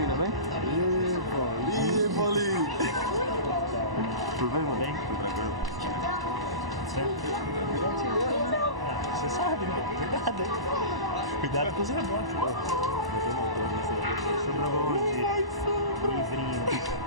mira, ¿ves? Épale. Proviamo bem. Você sabe, cuidado, hein? Cuidado com os rebotes. Sobrou hoje. Livrinho.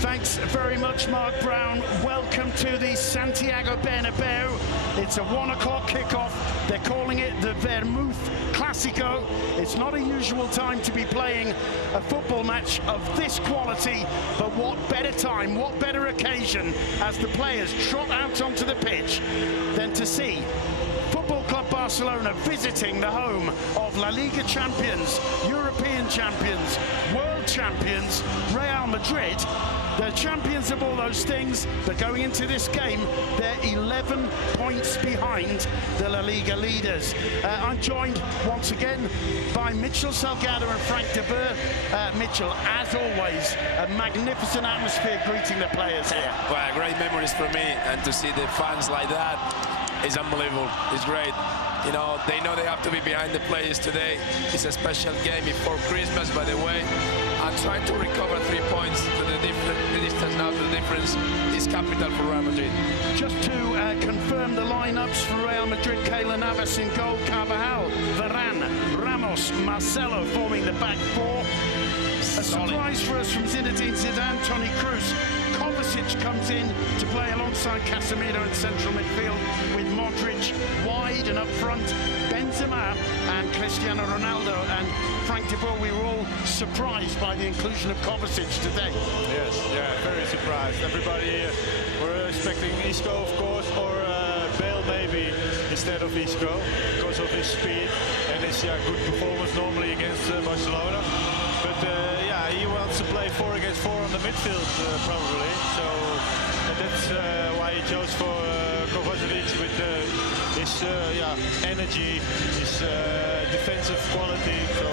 Thanks very much, Mark Brown. Welcome to the Santiago Bernabeu. It's a 1 o'clock kickoff. They're calling it the Vermouth Clásico. It's not a usual time to be playing a football match of this quality, but what better time, what better occasion as the players trot out onto the pitch than to see Football Club Barcelona visiting the home of La Liga champions, European champions, world champions, Real Madrid. They're champions of all those things, but going into this game, they're 11 points behind the La Liga leaders. I'm joined once again by Mitchell Salgado and Frank de Boer. Mitchell, as always, a magnificent atmosphere greeting the players here. Well, great memories for me, and to see the fans like that is unbelievable. It's great. You know they have to be behind the players today. It's a special game before Christmas, by the way. I'm trying to recover 3 points to the distance now. The difference is capital for Real Madrid. Just to confirm the lineups for Real Madrid: Keylor Navas in goal, Carvajal, Varane, Ramos, Marcelo forming the back four. A surprise for us from Zinedine Zidane, Toni Kroos. Kovacic comes in to play alongside Casemiro in central midfield, with Modric wide and up front, Benzema and Cristiano Ronaldo. And Frank de Boer, we were all surprised by the inclusion of Kovacic today. Yes, yeah, very surprised. Everybody were expecting Isco, of course, or Bale maybe instead of Isco, because of his speed and his good performance normally against Barcelona. But yeah, he wants to play 4 against 4 on the midfield probably. So that's why he chose for Kovacic with his energy, his defensive quality. So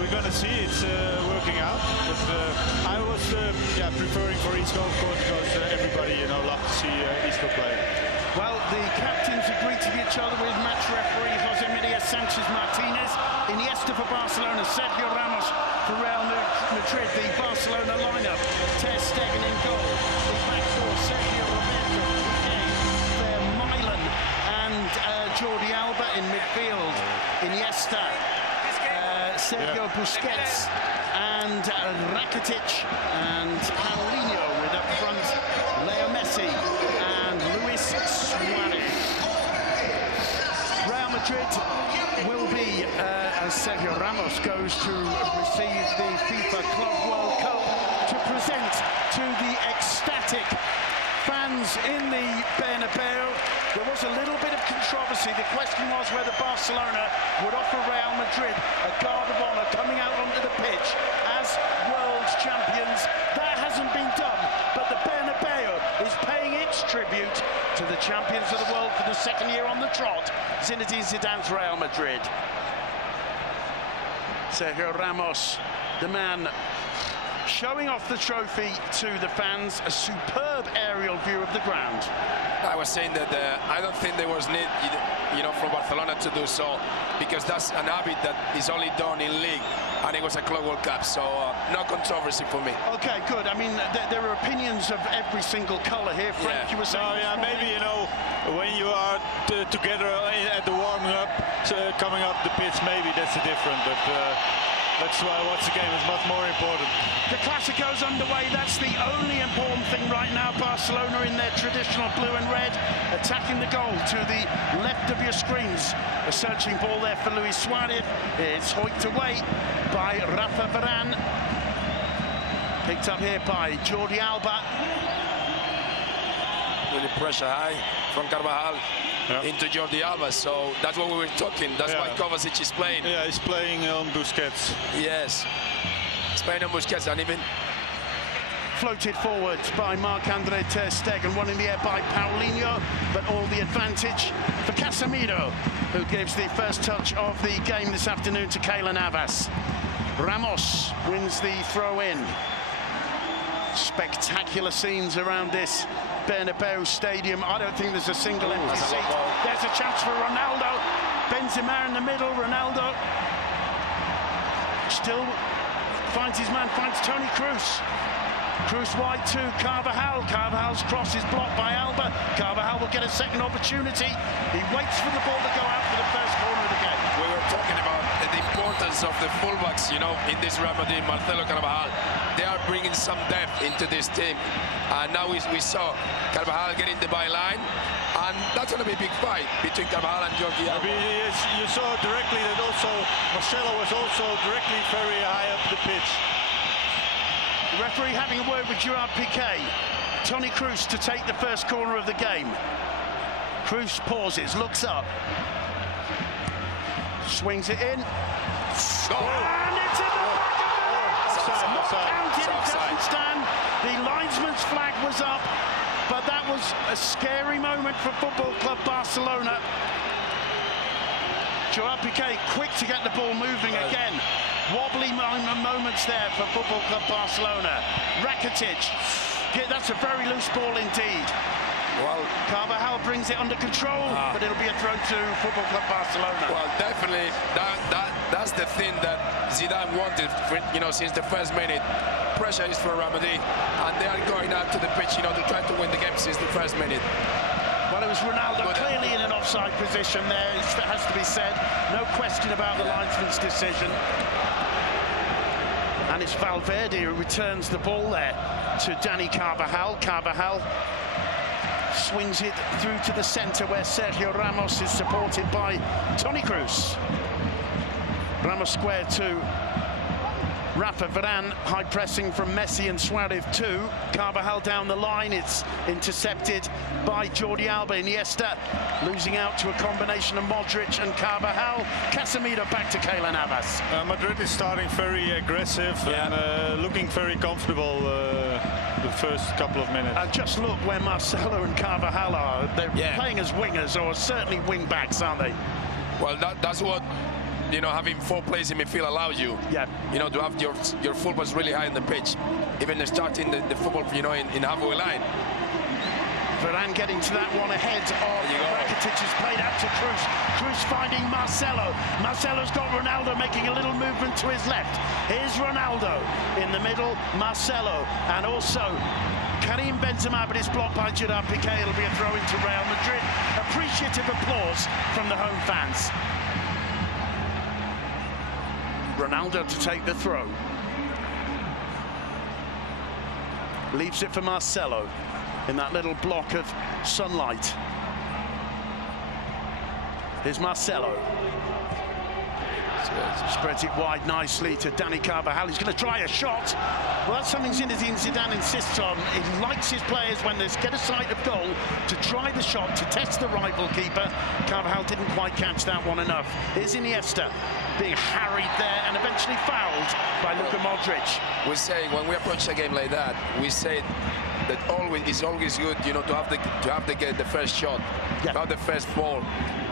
we're gonna see it's working out. But I was preferring for Isco, of course, because everybody loves to see Isco play. Well, the captains agreed to each other with match referee Jose Maria Sanchez Martinez. Iniesta for Barcelona, Sergio Ramos for Real Madrid. The Barcelona lineup: Ter Stegen in goal. The back four: Sergio Roberto, Milan, and Jordi Alba in midfield. Iniesta, Sergio Busquets, and Rakitic, and Paulinho with up front Leo Messi and Luis Suarez. Real Madrid will be, as Sergio Ramos goes to receive the FIFA Club World Cup, to present to the ecstatic fans in the Bernabeu. There was a little bit of controversy. The question was whether Barcelona would offer Real Madrid a guard of honour coming out onto the pitch as world champions. That hasn't been done, but the Bernabeu is paying its tribute to the champions of the world for the second year on the trot, Zinedine Zidane's Real Madrid. Sergio Ramos, the man showing off the trophy to the fans, a superb aerial view of the ground. I was saying that I don't think there was need, for Barcelona to do so, because that's an habit that is only done in league, and it was a Club World Cup, so no controversy for me. Okay, good. I mean, there are opinions of every single colour here. Frank, you were saying. No, yeah, maybe when you are together at the warming up, coming up the pitch, maybe that's different, but. That's why I watch the game. It's much more important. The Clasico's underway. That's the only important thing right now. Barcelona in their traditional blue and red, attacking the goal to the left of your screens. A searching ball there for Luis Suarez. It's hoiked away by Rafa Varane. Picked up here by Jordi Alba. Really pressure high from Carvajal. Yeah. Into Jordi Alba, so that's what we were talking. That's why Kovacic is playing. Yeah, he's playing on Busquets. Yes, he's playing on Busquets, and even floated forward by Marc-Andre ter Stegen, one in the air by Paulinho, but all the advantage for Casemiro, who gives the first touch of the game this afternoon to Keylor Navas. Ramos wins the throw-in. Spectacular scenes around this Bernabeu stadium. I don't think there's a single empty seat. There's a chance for Ronaldo. Benzema in the middle. Ronaldo still finds his man, finds Toni Kroos. Kroos wide to Carvajal. Carvajal's cross is blocked by Alba. Carvajal will get a second opportunity. He waits for the ball to go out for the first corner of the game. We were talking about the importance of the fullbacks, in this Real Madrid. Marcelo, Carvajal, they are bringing some depth into this team. And now we saw Carvajal getting the byline, and that's going to be a big fight between Carvajal and Jordi Alba. You saw directly that also Marcelo was also directly very high up the pitch. The referee having a word with Gerard Piqué. Toni Kroos to take the first corner of the game. Kroos pauses, looks up, swings it in. And it's in the back of the net. Not counted, it doesn't stand. The linesman's flag was up, but that was a scary moment for Football Club Barcelona. Gerard Piqué quick to get the ball moving again. Wobbly moments there for Football Club Barcelona. Rakitic, that's a very loose ball indeed. Well, Carvajal brings it under control, but it'll be a throw to Football Club Barcelona. Well, definitely, that's the thing that Zidane wanted, since the first minute. Pressure is for Real Madrid, and they are going out to the pitch, to try to win the game since the first minute. Well, it was Ronaldo clearly in an offside position there, it has to be said. No question about the linesman's decision. And it's Valverde who returns the ball there to Dani Carvajal. Carvajal swings it through to the centre where Sergio Ramos is supported by Toni Kroos. Ramos squared to Rafa Varane, high pressing from Messi and Suarez too. Carvajal down the line, it's intercepted by Jordi Alba. Iniesta losing out to a combination of Modric and Carvajal. Casemiro back to Keylor Navas. Madrid is starting very aggressive and looking very comfortable the first couple of minutes. And just look where Marcelo and Carvajal are. They're playing as wingers, or certainly wing backs, aren't they? Well, that's what having 4 players in midfield allows you. To have your fullbacks really high in the pitch, even starting the football, in halfway line. Varane getting to that one ahead of Rakitic, is played out to Kroos. Kroos finding Marcelo. Marcelo's got Ronaldo making a little movement to his left. Here's Ronaldo in the middle, Marcelo, and also Karim Benzema, but it's blocked by Gerard Piqué. It'll be a throw into Real Madrid. Appreciative applause from the home fans. Ronaldo to take the throw. Leaves it for Marcelo in that little block of sunlight. Here's Marcelo. Spreads it wide nicely to Dani Carvajal. He's going to try a shot. Well, that's something Zinedine Zidane insists on. He likes his players when they get a sight of goal to try the shot, to test the rival keeper. Carvajal didn't quite catch that one enough. Here's Iniesta being harried there and eventually fouled by Luka Modric. We say when we approach a game like that, we say that it's always good, you know, to have the first shot, to have the first ball,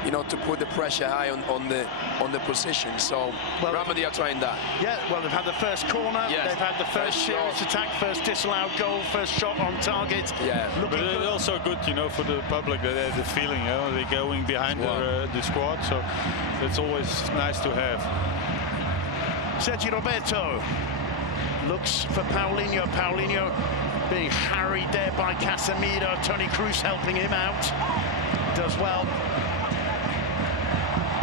you know, to put the pressure high on the position. So Real Madrid are trying that. Yeah, well, they've had the first corner, they've had the first serious attack, first disallowed goal, first shot on target. Yeah, but it's also good, you know, for the public that they have the feeling, you know, they're going behind the squad. So it's always nice to have. Sergio Roberto looks for Paulinho. Paulinho being harried there by Casemiro. Toni Kroos helping him out. Does well.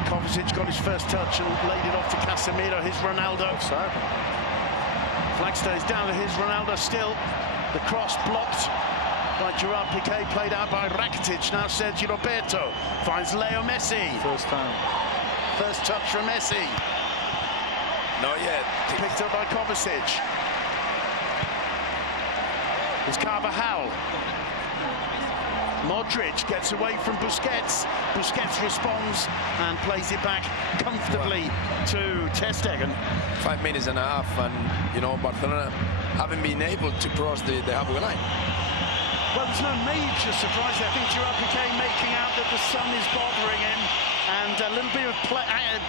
Kovacic got his first touch and laid it off to Casemiro. Here's Ronaldo. Flag stays down. Here's Ronaldo still. The cross blocked by Gerard Piqué, played out by Rakitic. Now Sergio Roberto finds Leo Messi. First time. First touch from Messi. Not yet. Picked up by Kovacic. It's Carvajal. Modric gets away from Busquets. Busquets responds and plays it back comfortably to Ter Stegen. 5 minutes and a half, and you know, Barcelona haven't been able to cross the halfway line. Well, there's no major surprise there. I think Gerard Piqué making out that the sun is bothering him, and a little bit of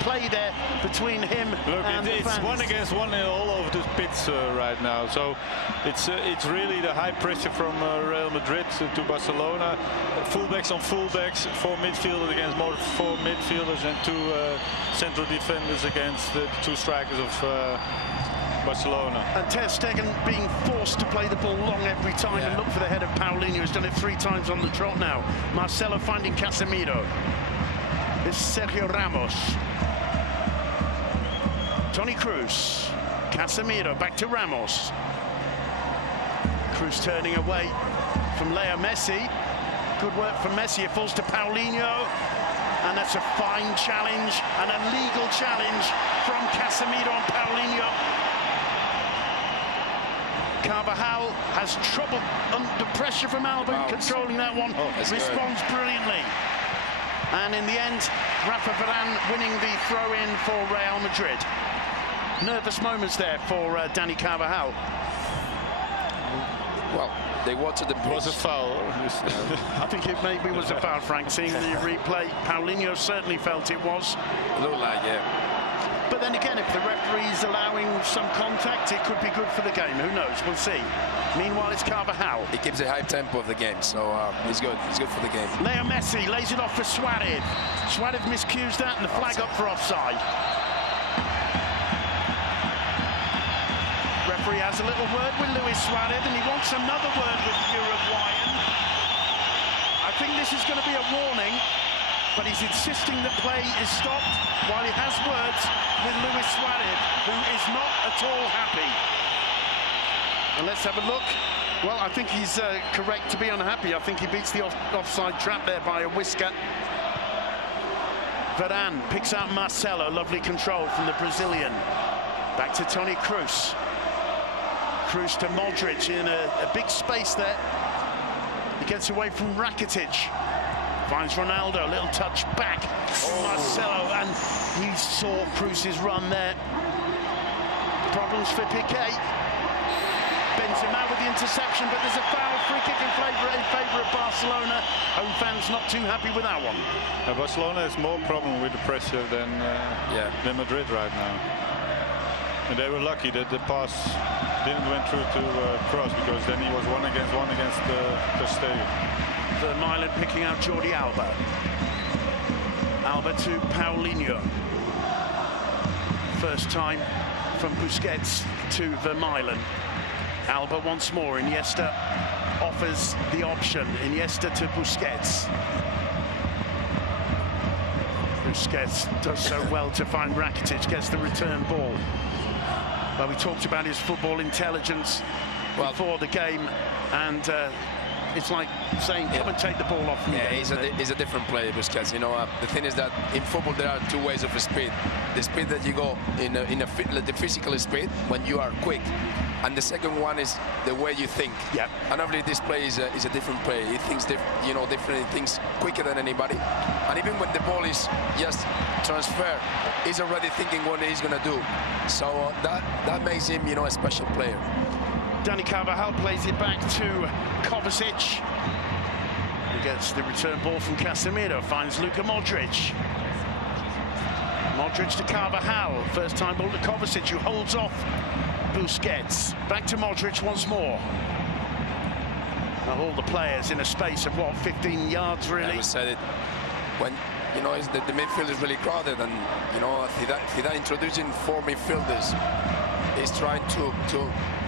play there between him and the fans. It's 1 against 1 all over the pitch right now. So it's really the high pressure from Real Madrid to Barcelona. Fullbacks on fullbacks, 4 midfielders against 4 midfielders, and 2 central defenders against the 2 strikers of Barcelona. And Ter Stegen being forced to play the ball long every time and look for the head of Paulinho, who's done it 3 times on the trot now. Marcelo finding Casemiro. It's Sergio Ramos. Toni Kroos. Casemiro back to Ramos. Kroos turning away from Leo Messi. Good work from Messi. It falls to Paulinho. And that's a fine challenge, and a legal challenge from Casemiro on Paulinho. Carvajal has trouble under pressure from Alba, controlling that one. Responds brilliantly. And in the end, Rafa Varane winning the throw-in for Real Madrid. Nervous moments there for Dani Carvajal. Well, they wanted the was a foul. I think it maybe was a foul, Frank. Seeing the replay, Paulinho certainly felt it was. Looked like, But then again, if the referee's allowing some contact, it could be good for the game. Who knows? We'll see. Meanwhile, it's Carvajal. It keeps a high tempo of the game, so it's good. It's good for the game. Leo Messi lays it off for Suarez. Suarez miscues that, and the flag up for offside. Referee has a little word with Luis Suarez, and he wants another word with the Uruguayan. I think this is going to be a warning, but he's insisting that play is stopped while he has words with Luis Suarez, who is not at all happy. And let's have a look. Well, I think he's correct to be unhappy. I think he beats the offside trap there by a whisker. Varane picks out Marcelo. Lovely control from the Brazilian. Back to Toni Kroos. Kroos to Modric in a big space there. He gets away from Rakitic. Finds Ronaldo, a little touch back from Marcelo, and he saw Kroos's run there. Problems for Piqué. Benzema with the interception, but there's a foul, free kick in favour of Barcelona. Home fans not too happy with that one. Barcelona has more problem with the pressure than Madrid right now. And they were lucky that the pass didn't went through to Kroos, because then he was 1 against 1 against Ter Stegen. Vermaelen picking out Jordi Alba. Alba to Paulinho. First time from Busquets to Vermaelen. Alba once more. Iniesta offers the option. Iniesta to Busquets. Busquets does so well to find Rakitic, gets the return ball. Well, we talked about his football intelligence before the game, and it's like saying, come and take the ball off me. Yeah, he's a different player, Busquets. You know, the thing is that in football there are two ways of speed. The speed that you go the physical speed when you are quick, and the second one is the way you think. Yeah. And obviously this player is a different player. He thinks different. He thinks quicker than anybody. And even when the ball is just transferred, he's already thinking what he's gonna do. So that makes him, a special player. Dani Carvajal plays it back to Kovacic. He gets the return ball from Casemiro, finds Luka Modric. Modric to Carvajal, first time ball to Kovacic, who holds off Busquets. Back to Modric once more. Now all the players in a space of, 15 yards, really? I said it. When, the midfield is really crowded, and, Zidane introducing 4 midfielders. He's trying to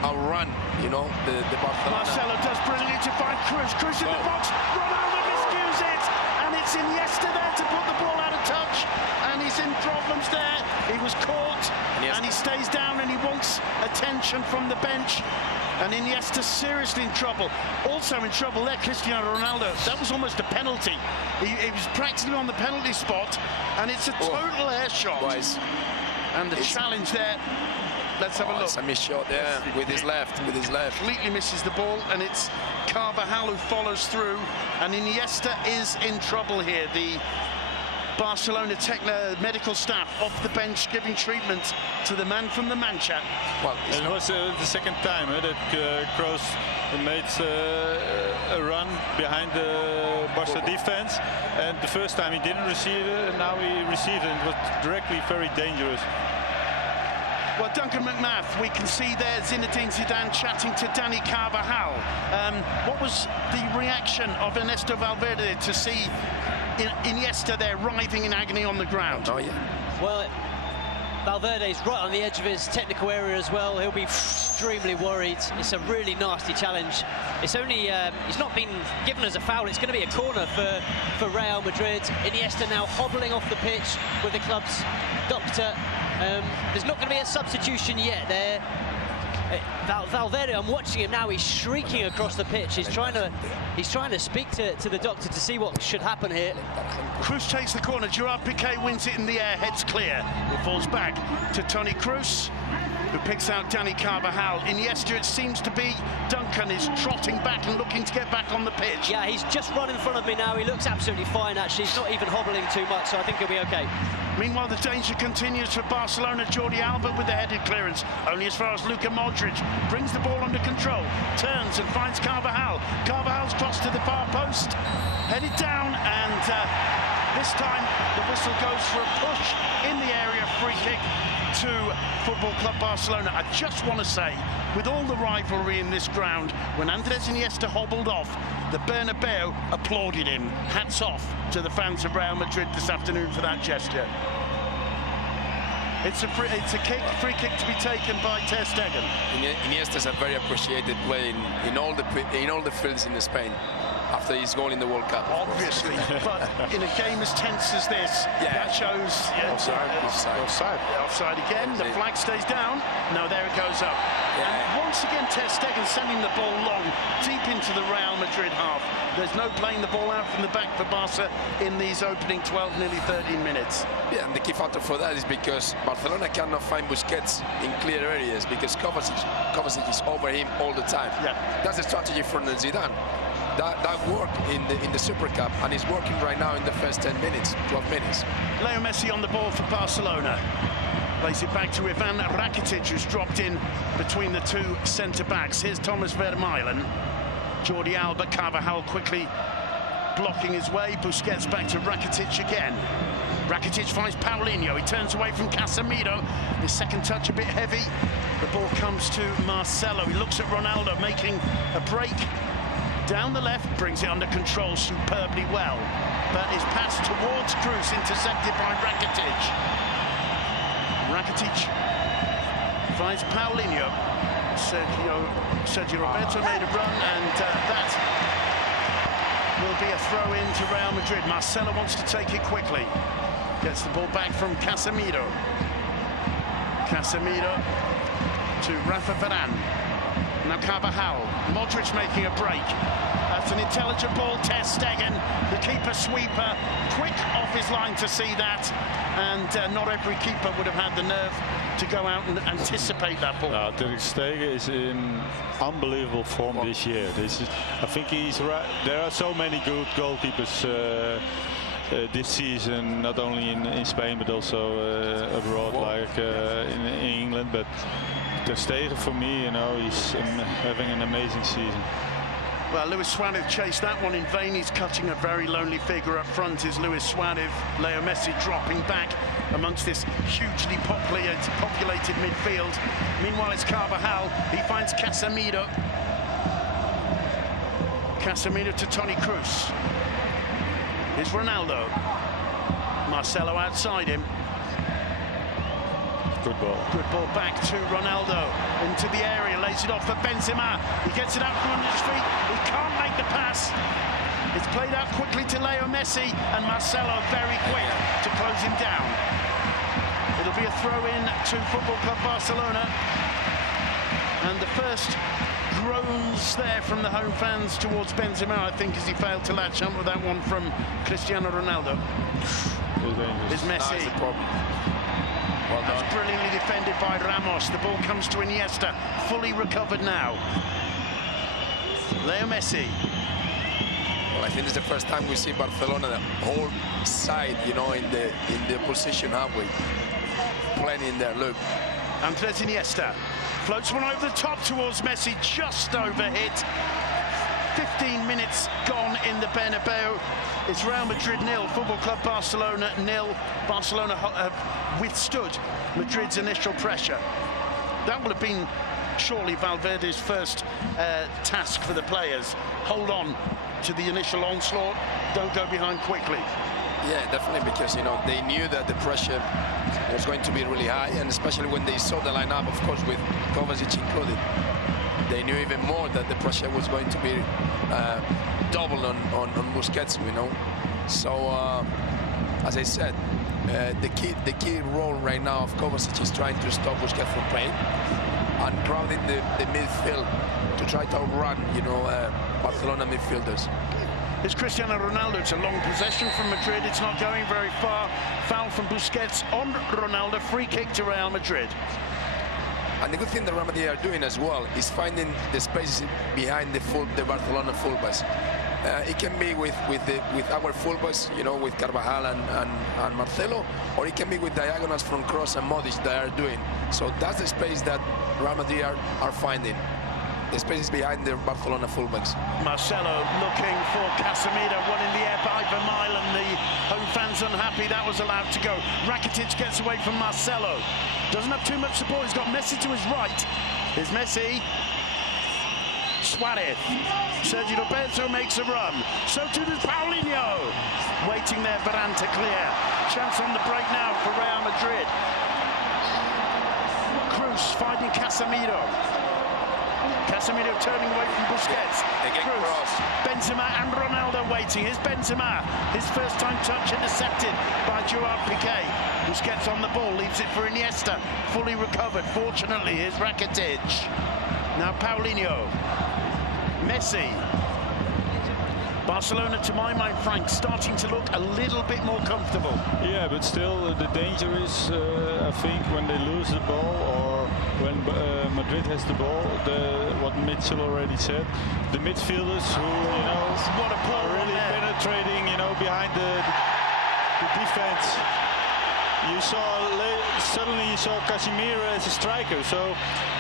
outrun, the Barcelona. Marcelo does brilliantly to find Cruz. Cruz in the box. Ronaldo miscues it, and it's Iniesta there to put the ball out of touch, and he's in problems there. He was caught, and he stays down, and he wants attention from the bench. And Iniesta seriously in trouble. Also in trouble there, Cristiano Ronaldo. That was almost a penalty. He was practically on the penalty spot, and it's a total air shot. And the challenge there. Let's have a look. It's a missed shot there with his left. Completely misses the ball, and it's Carvajal who follows through, and Iniesta is in trouble here. The Barcelona medical staff off the bench giving treatment to the man from the Mancha. Well, it was the second time that Kroos made a run behind the Barca defense, and the first time he didn't receive it, and now he received it, and it was directly very dangerous. Well, Duncan McMath, we can see there Zinedine Zidane chatting to Dani Carvajal. What was the reaction of Ernesto Valverde to see Iniesta there writhing in agony on the ground? Oh, yeah. Well, Valverde's right on the edge of his technical area as well. He'll be extremely worried. It's a really nasty challenge. It's only, it's not been given as a foul. It's going to be a corner for Real Madrid. Iniesta now hobbling off the pitch with the club's doctor. There's not going to be a substitution yet there. Valverde, I'm watching him now. He's shrieking across the pitch. He's trying to speak to the doctor to see what should happen here. Cruz takes the corner. Gerard Piqué wins it in the air, heads clear. It falls back to Toni Kroos, who picks out Dani Carvajal. Iniesta, it seems to be, Duncan is trotting back and looking to get back on the pitch. Yeah, he's just run in front of me now. He looks absolutely fine, actually. He's not even hobbling too much, so I think he'll be okay. Meanwhile, the danger continues for Barcelona. Jordi Alba with the headed clearance, only as far as Luka Modric. Brings the ball under control, turns and finds Carvajal. Carvajal's crossed to the far post, headed down, and this time the whistle goes for a push in the area, free kick to Football Club Barcelona. I just want to say, with all the rivalry in this ground, when Andres Iniesta hobbled off, the Bernabeu applauded him. Hats off to the fans of Real Madrid this afternoon for that gesture. It's a free kick to be taken by Ter Stegen. Iniesta is a very appreciated player in all the fields in Spain after his goal in the World Cup. Obviously, but in a game as tense as this, that shows offside again. The flag stays down. No, there it goes up. And once again, Ter Stegen sending the ball long, deep into the Real Madrid half. There's no playing the ball out from the back for Barca in these opening 12, nearly 13 minutes. Yeah, and the key factor for that is because Barcelona cannot find Busquets in clear areas because Kovacic is over him all the time. Yeah. That's the strategy from Zidane. That worked in the Super Cup, and it's working right now in the first 10 minutes, 12 minutes. Leo Messi on the ball for Barcelona. Plays it back to Ivan Rakitic, who's dropped in between the two centre-backs. Here's Thomas Vermaelen. Jordi Alba, Carvajal quickly blocking his way. Busquets back to Rakitic again. Rakitic finds Paulinho. He turns away from Casemiro. His second touch a bit heavy. The ball comes to Marcelo. He looks at Ronaldo making a break down the left, brings it under control superbly well. But his pass towards Cruz intercepted by Rakitic. Rakitic finds Paulinho. Sergio Roberto made a run, and that will be a throw-in to Real Madrid. Marcelo wants to take it quickly. Gets the ball back from Casemiro. Casemiro to Rafa Varane. Now Carvajal. Modric making a break. A That's an intelligent ball. Ter Stegen, the keeper sweeper, quick off his line to see that, and not every keeper would have had the nerve to go out and anticipate that ball. Ter Stegen is in unbelievable form this year. I think he's right. There are so many good goalkeepers this season, not only in Spain but also abroad, like in England. But Ter Stegen, for me, he's having an amazing season. Well, Luis Suarez chased that one in vain. He's cutting a very lonely figure up front. Is Luis Suarez. Leo Messi dropping back amongst this hugely populated midfield. Meanwhile, it's Carvajal. He finds Casemiro. Casemiro to Toni Kroos. Here's Ronaldo. Marcelo outside him. Good ball. Good ball back to Ronaldo. Into the area, lays it off for Benzema. He gets it out from under his feet. He can't make the pass. It's played out quickly to Leo Messi, and Marcelo very quick to close him down. It'll be a throw-in to Football Club Barcelona. And the first groans there from the home fans towards Benzema, I think, as he failed to latch on with that one from Cristiano Ronaldo. Is Messi. That's the problem. Well done. That's brilliantly defended by Ramos. The ball comes to Iniesta, fully recovered now. Leo Messi. Well, I think it's the first time we see Barcelona, the whole side, in the position halfway, plenty in there. Look, Andres Iniesta floats one over the top towards Messi, just over hit. 15 minutes gone in the Bernabeu. It's Real Madrid 0, Football Club Barcelona 0. Barcelona have withstood Madrid's initial pressure. That will have been surely Valverde's first task for the players. Hold on to the initial onslaught, don't go behind quickly. yeah, definitely, because they knew that the pressure was going to be really high, and especially when they saw the lineup, of course, with Kovacic included, they knew even more that the pressure was going to be double on Busquets, So, as I said, the key role right now of Kovacic is trying to stop Busquets from playing and crowding the midfield to try to outrun, Barcelona midfielders. It's Cristiano Ronaldo. It's a long possession from Madrid. It's not going very far. Foul from Busquets on Ronaldo. Free kick to Real Madrid. And the good thing that Real Madrid are doing as well is finding the spaces behind the Barcelona fullbacks. It can be with our fullbacks, with Carvajal and Marcelo, or it can be with diagonals from Kroos and Modric that are doing. So that's the space that Real Madrid are finding. The spaces behind the Barcelona fullbacks. Marcelo looking for Casemiro, one in the air by Vermaelen. The home fans unhappy that was allowed to go. Rakitic gets away from Marcelo. Doesn't have too much support. He's got Messi to his right. Here's Messi. Suarez. Sergio Roberto makes a run. So too does Paulinho. Waiting there, Varane to clear. Chance on the break now for Real Madrid. Kroos finding Casemiro. Casemiro turning away from Busquets. Kroos. Benzema and Ronaldo waiting. Here's Benzema. His first time touch intercepted by Gerard Piqué. Busquets on the ball, leaves it for Iniesta. Fully recovered, fortunately. Here's Rakitic. Now Paulinho. Messi. Barcelona, to my mind, Frank, starting to look a little bit more comfortable. Yeah, but still the danger is, I think, when they lose the ball or when Madrid has the ball, what Mitchell already said, the midfielders who, what a ball are really penetrating, behind the defense. Suddenly you saw Casemiro as a striker, so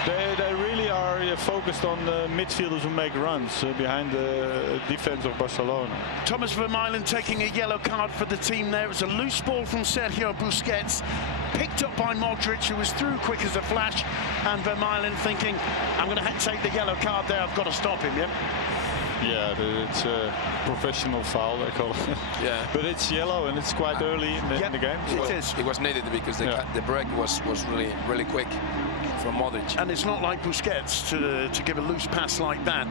they really are focused on the midfielders who make runs behind the defense of Barcelona. Thomas Vermaelen taking a yellow card for the team there. It was a loose ball from Sergio Busquets, picked up by Modric, who was through quick as a flash, and Vermaelen thinking, I'm going to take the yellow card there, I've got to stop him, Yeah, it's a professional foul, they call it. Yeah. But it's yellow and it's quite early in the game. It was needed because the break was really, really quick from Modric. And it's not like Busquets to give a loose pass like that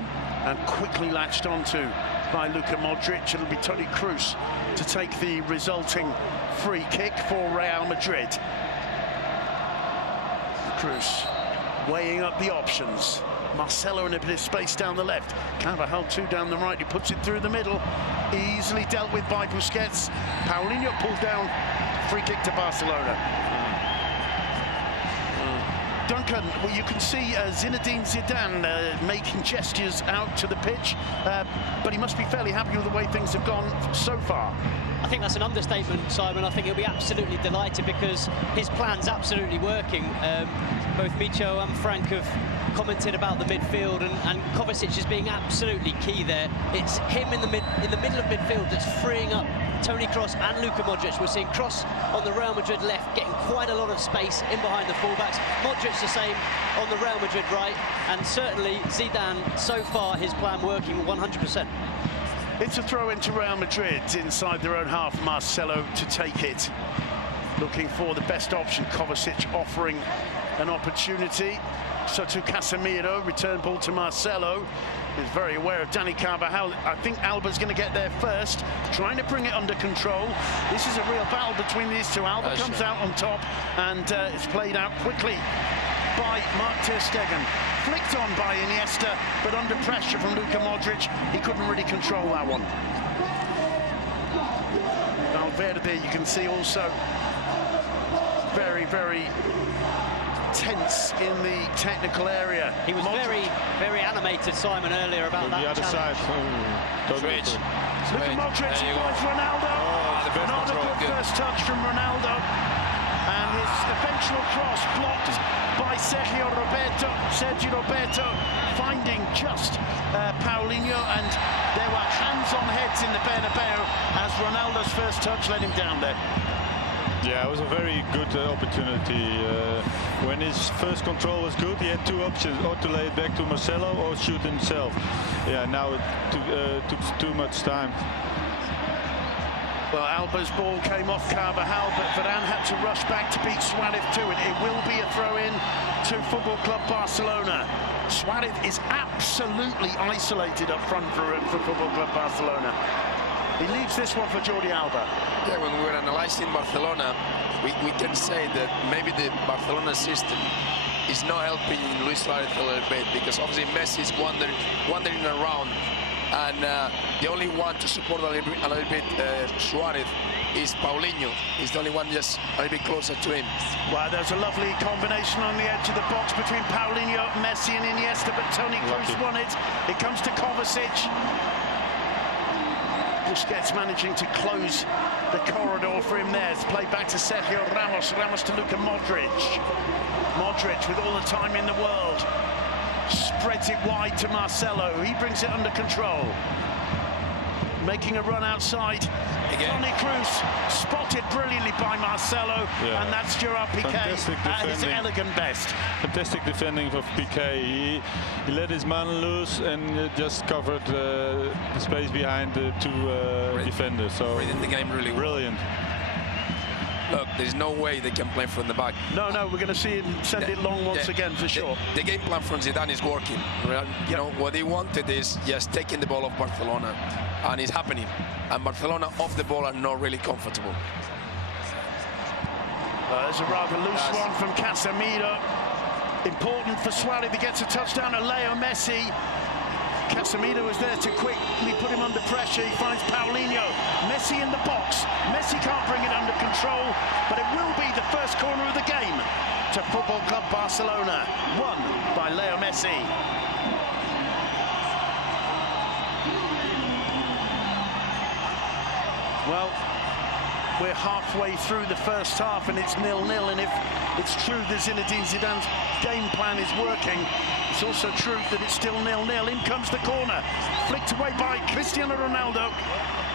and quickly latched onto by Luka Modric. It'll be Toni Kroos to take the resulting free kick for Real Madrid. Kroos weighing up the options. Marcelo in a bit of space down the left. Carvajal 2 down the right. He puts it through the middle. Easily dealt with by Busquets. Paulinho pulled down. Free kick to Barcelona. Duncan, well, you can see Zinedine Zidane making gestures out to the pitch, but he must be fairly happy with the way things have gone so far. I think that's an understatement, Simon. I think he'll be absolutely delighted because his plan's absolutely working. Both Micho and Frank have commented about the midfield, and Kovacic is being absolutely key there. It's him in the middle of midfield that's freeing up Toni Kroos and Luka Modric. We're seeing Kroos on the Real Madrid left, getting quite a lot of space in behind the fullbacks. Modric the same on the Real Madrid right, and certainly Zidane, so far, his plan working 100%. It's a throw into Real Madrid inside their own half. Marcelo to take it, looking for the best option. Kovacic offering an opportunity. So to Casemiro, return ball to Marcelo. He's very aware of Dani Carvajal. I think Alba's going to get there first, trying to bring it under control. This is a real battle between these two. Alba comes out on top, and it's played out quickly by Mark ter Stegen. Flicked on by Iniesta, but under pressure from Luka Modric, he couldn't really control that one. Valverde, you can see also very, very tense in the technical area. He was very animated, Simon, earlier about that. The other side. Switch. Luka Modric finds Ronaldo. Another good first touch from Ronaldo. And his eventual cross blocked by Sergio Roberto, finding just Paulinho, and there were hands-on heads in the Bernabeu as Ronaldo's first touch let him down there. Yeah, it was a very good opportunity. When his first control was good, he had two options, or to lay it back to Marcelo or shoot himself. Yeah, now it took too much time. Well, Alba's ball came off Carvajal, but Varane had to rush back to beat Suarez to it. It will be a throw-in to Football Club Barcelona. Suarez is absolutely isolated up front for Football Club Barcelona. He leaves this one for Jordi Alba. Yeah, when we were analyzing Barcelona, we can say that maybe the Barcelona system is not helping Luis Suarez a little bit, because obviously Messi is wandering around, and the only one to support a little bit Suarez is Paulinho. He's the only one just a little bit closer to him. Well, there's a lovely combination on the edge of the box between Paulinho, Messi and Iniesta, but Toni Kroos won it. It comes to Kovacic. Busquets managing to close the corridor for him there. It's played back to Sergio Ramos. Ramos to Luka Modric. Modric with all the time in the world. Spreads it wide to Marcelo. He brings it under control. Making a run outside. Toni Kroos spotted brilliantly by Marcelo, and that's Gerard Piqué at his elegant best. Fantastic defending of Piqué. He let his man loose and just covered the space behind the two defenders. So reading the game really well. Brilliant. Look, there's no way they can play from the back. No, we're going to see him send it long once again for sure. The game plan from Zidane is working. You know, what he wanted is just taking the ball off Barcelona, and it's happening. And Barcelona off the ball are not really comfortable. There's a rather loose one from Casemiro. Important for Suarez. He gets a touchdown of Leo Messi. Casemiro was there to quickly put him under pressure. He finds Paulinho. Messi in the box. Messi can't bring it under control, but it will be the first corner of the game to Football Club Barcelona, won by Leo Messi. Well, we're halfway through the first half and it's 0-0, and if it's true that Zinedine Zidane's game plan is working, it's also true that it's still 0-0. In comes the corner, flicked away by Cristiano Ronaldo.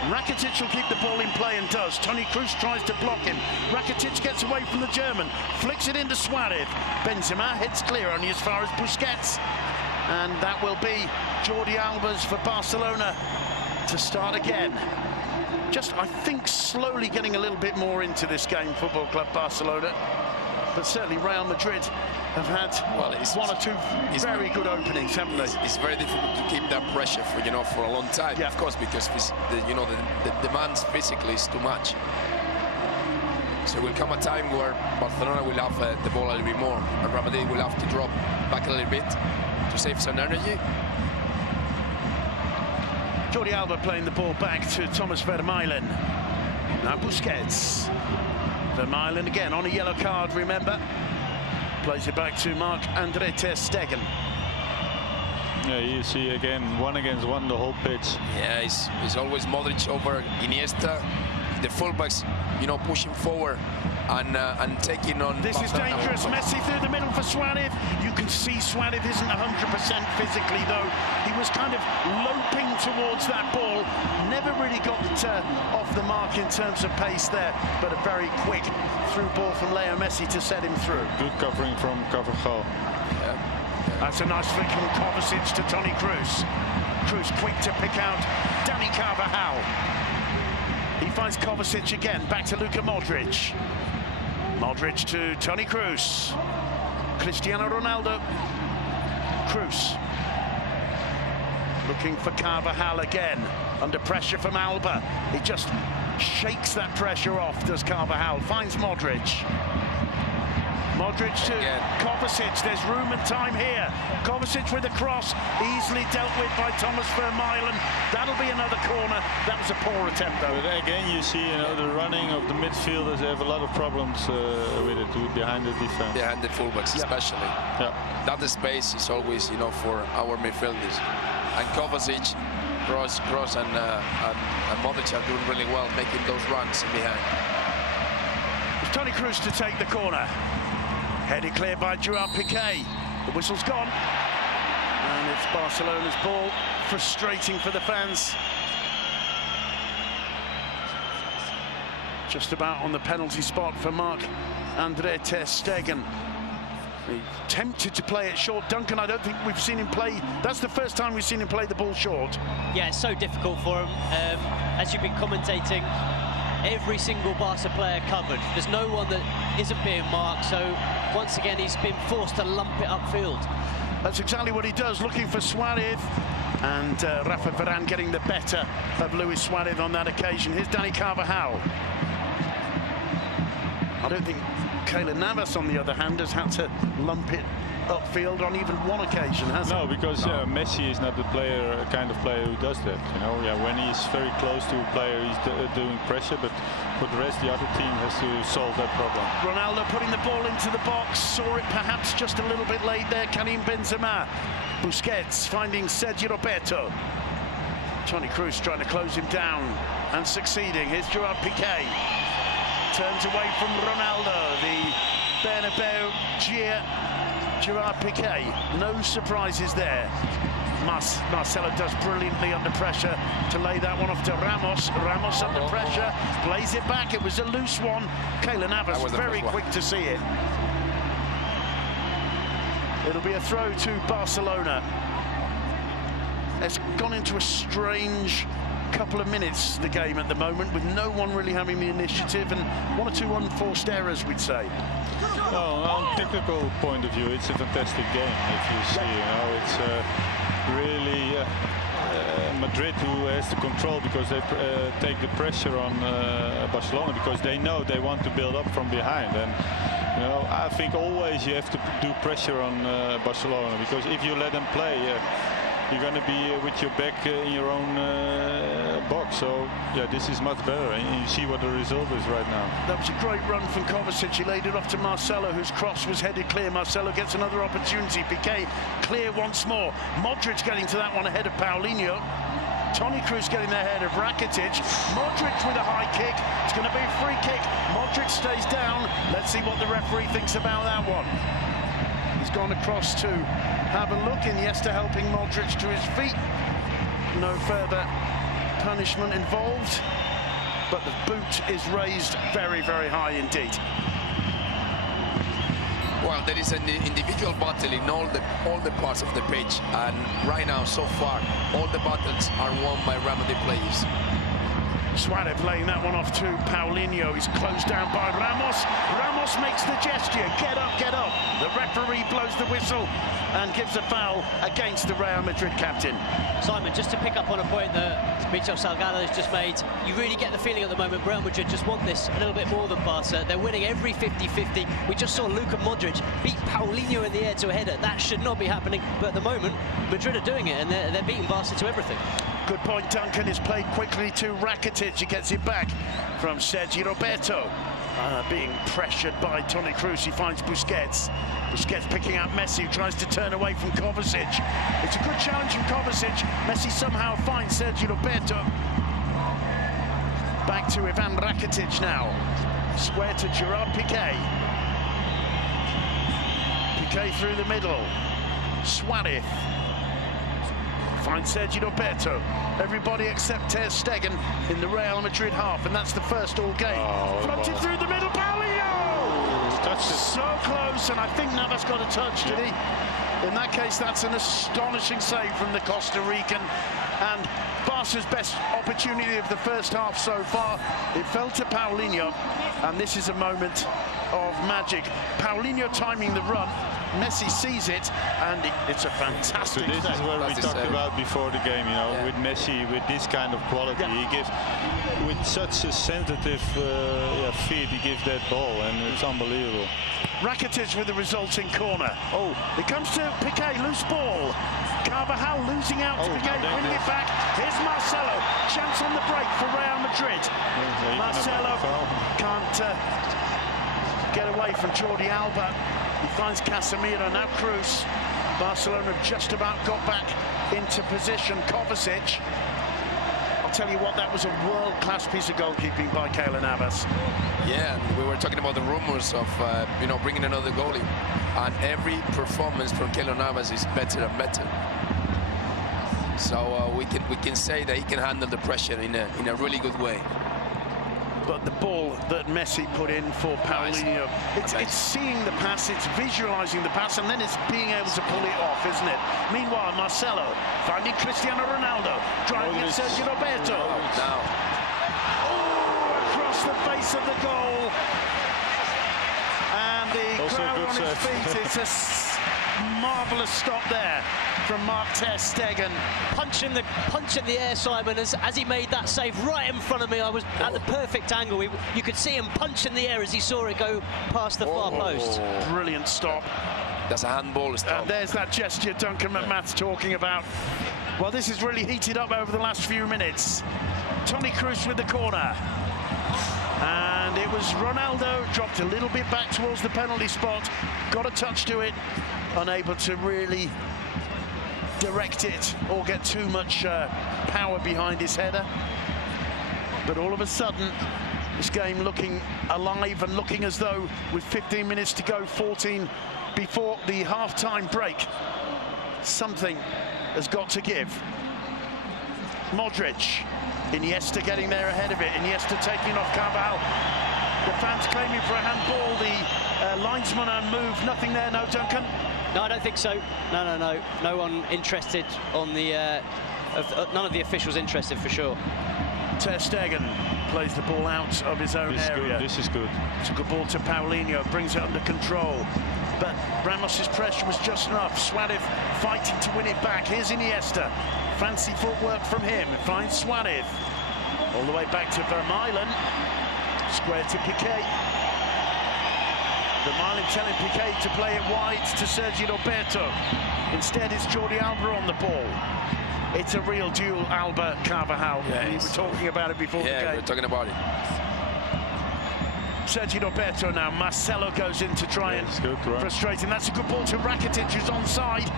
Rakitic will keep the ball in play and does. Toni Kroos tries to block him. Rakitic gets away from the German, flicks it into Suarez. Benzema heads clear only as far as Busquets. And that will be Jordi Alba's for Barcelona to start again. Just, I think, slowly getting a little bit more into this game, Football Club Barcelona. But certainly Real Madrid have had one or two very good openings, haven't they? It's very difficult to keep that pressure for a long time. Yeah, of course, because the demands physically is too much. So will come a time where Barcelona will have the ball a little bit more, and Real Madrid will have to drop back a little bit to save some energy. Jordi Alba playing the ball back to Thomas Vermaelen. Now Busquets. Vermaelen again on a yellow card, remember. Plays it back to Marc-Andre ter Stegen. Yeah, you see again, 1 against 1 the whole pitch. Yeah, it's always Modric over Iniesta. The fullbacks, you know, pushing forward and taking on. This is dangerous. Messi through the middle for Suarez. You can see Suarez isn't 100% physically, though. He was kind of loping towards that ball. Never really got off the mark in terms of pace there, but a very quick through ball from Leo Messi to set him through. Good covering from Carvajal. Yeah. That's a nice flick from Kovacic to Toni Kroos. Kroos quick to pick out Dani Carvajal. He finds Kovacic again, back to Luka Modric. Modric to Toni Kroos. Cristiano Ronaldo. Kroos. Looking for Carvajal again. Under pressure from Alba. He just shakes that pressure off, does Carvajal. Finds Modric. Modric to Kovacic. There's room and time here. Kovacic with a cross, easily dealt with by Thomas Vermaelen. That'll be another corner. That was a poor attempt, though. But again, you see, you know, the running of the midfielders. They have a lot of problems with it behind the defense. Behind the fullbacks, especially. Yeah. That the space is always, you know, for our midfielders. And Kovacic, Kroos, and Modric are doing really well, making those runs in behind. It's Toni Kroos to take the corner. Headed clear by Gerard Piqué. The whistle's gone. And it's Barcelona's ball. Frustrating for the fans. Just about on the penalty spot for Marc-Andre ter Stegen. He tempted to play it short. Duncan, I don't think we've seen him play. That's the first time we've seen him play the ball short. Yeah, it's so difficult for him. As you've been commentating, every single Barca player covered. There's no one that isn't being marked, so once again he's been forced to lump it upfield. That's exactly what he does, looking for Suarez, and Rafa Varane getting the better of Luis Suarez on that occasion. Here's Dani Carvajal. I don't think Keylor Navas, on the other hand, has had to lump it upfield on even one occasion, has he? No, because Messi is not the kind of player who does that. You know, yeah, when he's very close to a player, he's doing pressure, but for the rest, the other team has to solve that problem. Ronaldo putting the ball into the box, saw it perhaps just a little bit late there. Karim Benzema. Busquets finding Sergio Roberto. Toni Kroos trying to close him down and succeeding. Here's Gerard Piqué. Turns away from Ronaldo. The Bernabeu jeer. Gerard Piqué, no surprises there. Marcelo does brilliantly under pressure to lay that one off to Ramos. Ramos under pressure, plays it back. It was a loose one. Keylor Navas very quick to see it. It'll be a throw to Barcelona. It's gone into a strange couple of minutes, the game at the moment, with no one really having the initiative and 1 or 2 unforced errors, we'd say. Well, on technical point of view, it's a fantastic game. If you see, you know, it's really Madrid who has the control, because they take the pressure on Barcelona, because they know they want to build up from behind. And you know, I think always you have to do pressure on Barcelona, because if you let them play, you're going to be with your back in your own box. So yeah, this is much better, and you see what the result is right now. That was a great run from Kovacic. He laid it off to Marcelo, whose cross was headed clear. Marcelo gets another opportunity. Piqué clear once more. Modric getting to that one ahead of Paulinho. Toni Kroos getting there ahead of Rakitic. Modric with a high kick. It's going to be a free kick. Modric stays down. Let's see what the referee thinks about that one. He's gone across to have a look. Iniesta helping Modric to his feet. No further punishment involved, but the boot is raised very, very high indeed. Well, there is an individual battle in all the parts of the pitch, and right now, so far, all the battles are won by Real Madrid players. Suarez playing that one off to Paulinho. He's closed down by Ramos. Ramos makes the gesture. Get up, get up. The The referee blows the whistle and gives a foul against the Real Madrid captain. Simon, just to pick up on a point that Michel Salgado has just made, you really get the feeling at the moment Real Madrid just want this a little bit more than Barca. They're winning every 50-50. We just saw Luka Modric beat Paulinho in the air to a header. That should not be happening, but at the moment, Madrid are doing it, and they're beating Barca to everything. Good point, Duncan. Is played quickly to Rakitic. He gets it back from Sergi Roberto. Being pressured by Toni Kroos, he finds Busquets. Busquets picking out Messi, who tries to turn away from Kovacic. It's a good challenge from Kovacic. Messi somehow finds Sergi Roberto. Back to Ivan Rakitic now. Square to Gerard Piqué. Piqué through the middle. Suarez finds Sergi Roberto. Everybody except Ter Stegen in the Real Madrid half, and that's the first all game. Floated through the middle, Paulinho! Touched it. So close, and I think Navas got a touch, did he? In that case, that's an astonishing save from the Costa Rican, and Barca's best opportunity of the first half so far. It fell to Paulinho, and this is a moment of magic. Paulinho timing the run. Messi sees it, and it's a fantastic So this is what we talked about before the game, you know, with Messi, with this kind of quality. He gives, with such a sensitive feet, he gives that ball, and it's unbelievable. Rakitic with the resulting corner. Oh, it comes to Piqué, loose ball. Carvajal losing out to Piqué, winning it back. Here's Marcelo, chance on the break for Real Madrid. Marcelo can't get away from Jordi Alba. He finds Casemiro, now Kroos. Barcelona just about got back into position. Kovacic. I'll tell you what, that was a world-class piece of goalkeeping by Keylor Navas. Yeah, we were talking about the rumors of, bringing another goalie. And every performance from Keylor Navas is better and better. So we can say that he can handle the pressure in a really good way. But the ball that Messi put in for Paulinho, it's seeing the pass, it's visualizing the pass, and then it's being able to pull it off, isn't it? Meanwhile, Marcelo finding Cristiano Ronaldo, driving at Sergi Roberto. Oh, across the face of the goal. And the Also crowd on good his feet. It's a marvellous stop there from Mark Ter Stegen. Punch in the air, Simon, as he made that save right in front of me. I was at the perfect angle. You could see him punch in the air as he saw it go past the far post. Brilliant stop. That's a handball stop. And there's that gesture Duncan McMath's talking about. Well, this has really heated up over the last few minutes. Toni Kroos with the corner. And it was Ronaldo, dropped a little bit back towards the penalty spot, got a touch to it, unable to really direct it or get too much power behind his header. But all of a sudden, this game looking alive and looking as though with 15 minutes to go, 14 before the half-time break, something has got to give. Modric, Iniesta getting there ahead of it, Iniesta taking off Carvajal. The fans claiming for a handball, the linesman unmoved, nothing there, no, Duncan? No, I don't think so. No. No one interested on the... none of the officials interested, for sure. Ter Stegen plays the ball out of his own area. This is good. It's a good ball to Paulinho, brings it under control. But Ramos's pressure was just enough. Suarez fighting to win it back. Here's Iniesta. Fancy footwork from him. Finds Suarez. All the way back to Vermaelen. Square to Piqué. Vermaelen telling Piqué to play it wide to Sergi Roberto. Instead, it's Jordi Alba on the ball. It's a real duel, Alba-Carvajal. Yeah, we were talking about it before the game. Yeah, we're talking about it. Sergi Roberto now. Marcelo goes in to try and frustrate him. That's a good ball to Rakitic, who's onside.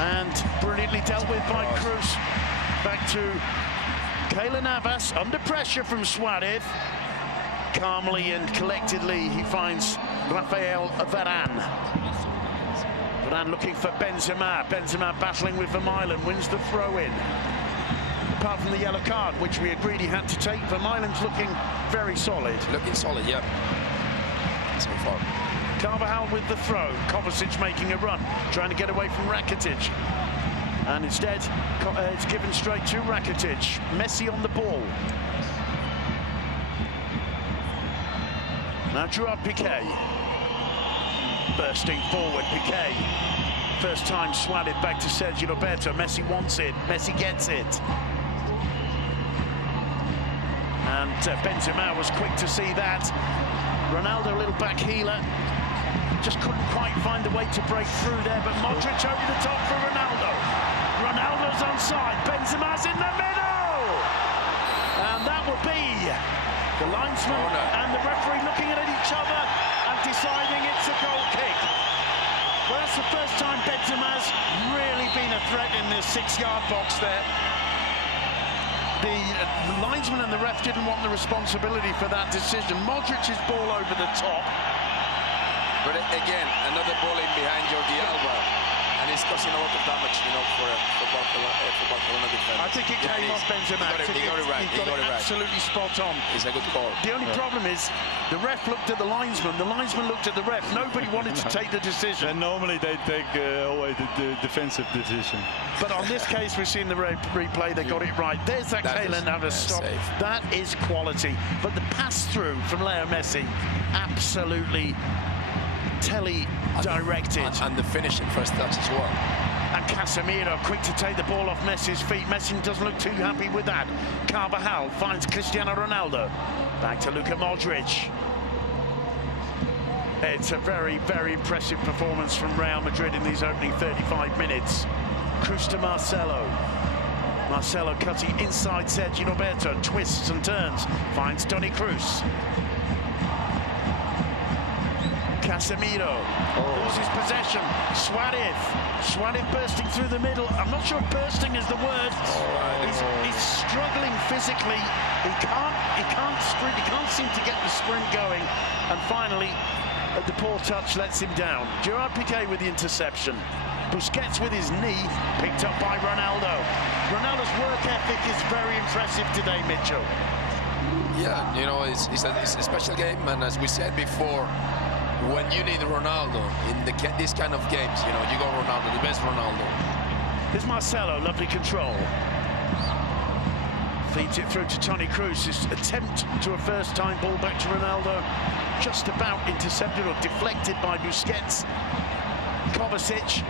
And brilliantly dealt with by Kroos. Back to Keylor Navas, under pressure from Suarez. Calmly and collectedly, he finds Rafael Varane. Varane looking for Benzema. Benzema battling with Vermaelen, wins the throw-in. Apart from the yellow card, which we agreed he had to take, Vermaelen's looking very solid. Looking solid, yeah. So far. Carvajal with the throw. Kovacic making a run, trying to get away from Rakitic. And instead, it's given straight to Rakitic. Messi on the ball. Now Gerard Piqué. bursting forward, Piqué. First time swatted back to Sergio Roberto. Messi wants it, Messi gets it. And Benzema was quick to see that. Ronaldo, a little back healer. Just couldn't quite find a way to break through there, but Modric over the top for Ronaldo. Ronaldo's onside, Benzema's in the middle! And that will be the linesman and the referee looking at each other and deciding it's a goal kick. Well, that's the first time Benzema's really been a threat in the 6-yard box there. The linesman and the ref didn't want the responsibility for that decision. Modric's ball over the top. But again, another ball in behind Jordi Alba, and it's causing a lot of damage, you know, for Barcelona defense. I think it came off Benzema. He got it right. He got it absolutely spot on. It's a good call. The only problem is the ref looked at the linesman looked at the ref. Nobody wanted to take the decision. And normally they take always the defensive decision. But on this case, we've seen the replay. They got it right. There's that Keylor Navas stop. Safe. That is quality. But the pass through from Leo Messi, absolutely tele-directed. And the finishing first touch as well. And Casemiro quick to take the ball off Messi's feet. Messi doesn't look too happy with that. Carvajal finds Cristiano Ronaldo. Back to Luka Modric. It's a very, very impressive performance from Real Madrid in these opening 35 minutes. Cruz to Marcelo. Marcelo cutting inside Sergio Roberto. Twists and turns. Finds Toni Kroos. Casemiro loses possession. Suarez bursting through the middle. I'm not sure bursting is the word. He's struggling physically. He can't sprint. He can't seem to get the sprint going. And finally, the poor touch lets him down. Gerard Piqué with the interception. Busquets with his knee picked up by Ronaldo. Ronaldo's work ethic is very impressive today, Mitchell. Yeah, you know, it's a special game, and as we said before, when you need Ronaldo in this kind of games, you know, you got Ronaldo, the best Ronaldo. Here's Marcelo, lovely control. Feeds it through to Toni Kroos. His attempt to a first-time ball back to Ronaldo, just about intercepted or deflected by Busquets. Kovacic.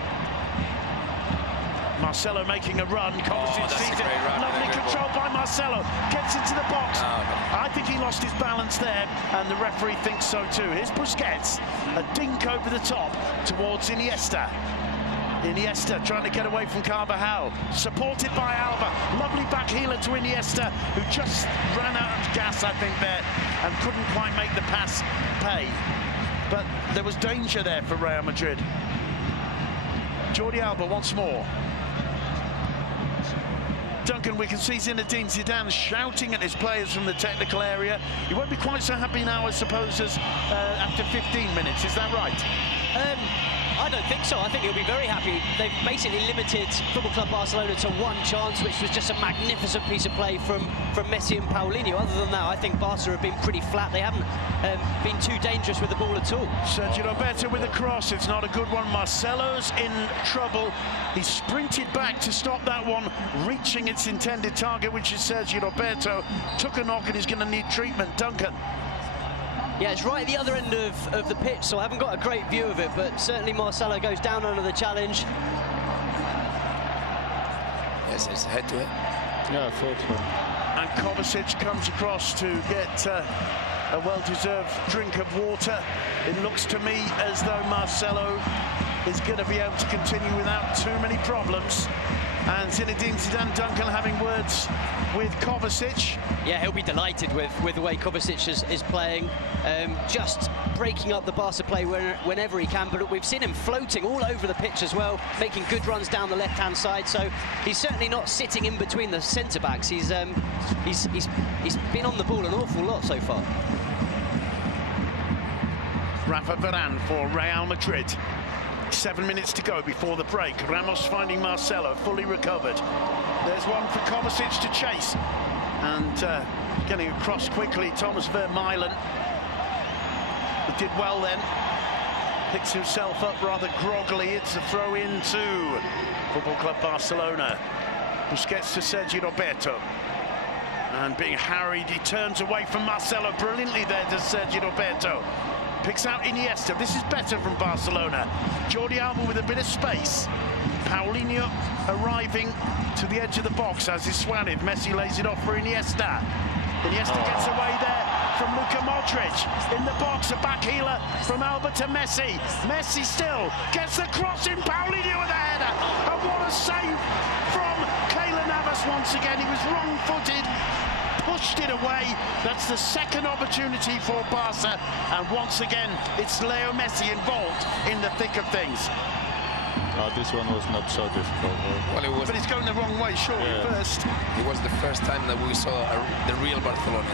Marcelo making a run. Kovacic sees it. Lovely control by Marcelo. Gets into the box. I think he lost his balance there, and the referee thinks so too. Here's Busquets. A dink over the top towards Iniesta. Iniesta trying to get away from Carvajal. Supported by Alba. Lovely back healer to Iniesta, who just ran out of gas, I think, there, and couldn't quite make the pass pay. But there was danger there for Real Madrid. Jordi Alba once more. Duncan, we can see Zinedine Zidane shouting at his players from the technical area. He won't be quite so happy now, I suppose, as after 15 minutes. Is that right? I don't think so. I think he'll be very happy. They've basically limited Football Club Barcelona to one chance, which was just a magnificent piece of play from Messi and Paulinho. Other than that, I think Barca have been pretty flat. They haven't been too dangerous with the ball at all. Sergio Roberto with a cross. It's not a good one. Marcelo's in trouble. He sprinted back to stop that one, reaching its intended target, which is Sergio Roberto. Took a knock and he's going to need treatment. Duncan. Yeah, it's right at the other end of the pitch, so I haven't got a great view of it, but certainly Marcelo goes down under the challenge. Yes, it's head to it. Yeah, I thought so. And Kovacic comes across to get a well-deserved drink of water. It looks to me as though Marcelo is going to be able to continue without too many problems. And Zinedine Zidane, Duncan, having words with Kovacic. Yeah, he'll be delighted with the way Kovacic is playing, just breaking up the Barca play whenever he can. But we've seen him floating all over the pitch as well, making good runs down the left-hand side. So he's certainly not sitting in between the centre-backs. He's been on the ball an awful lot so far. Rafa Varane for Real Madrid. 7 minutes to go before the break. Ramos finding Marcelo fully recovered. There's one for Kovacic to chase. And getting across quickly, Thomas Vermaelen. He did well then. Picks himself up rather groggily. It's a throw in to Football Club Barcelona. Busquets to Sergio Roberto. And being harried, he turns away from Marcelo. Brilliantly there to Sergio Roberto. Picks out Iniesta. This is better from Barcelona. Jordi Alba with a bit of space. Paulinho arriving to the edge of the box as is Suarez. Messi lays it off for Iniesta. Iniesta gets away there from Luka Modric. In the box, a back healer from Alba to Messi. Messi still gets the cross in. Paulinho with a header. And what a save from Keylor Navas once again. He was wrong-footed. Pushed it away. That's the second opportunity for Barca, and once again it's Leo Messi involved in the thick of things. This one was not so difficult. Well, it was, but it's going the wrong way, surely. First, it was the first time that we saw the real Barcelona.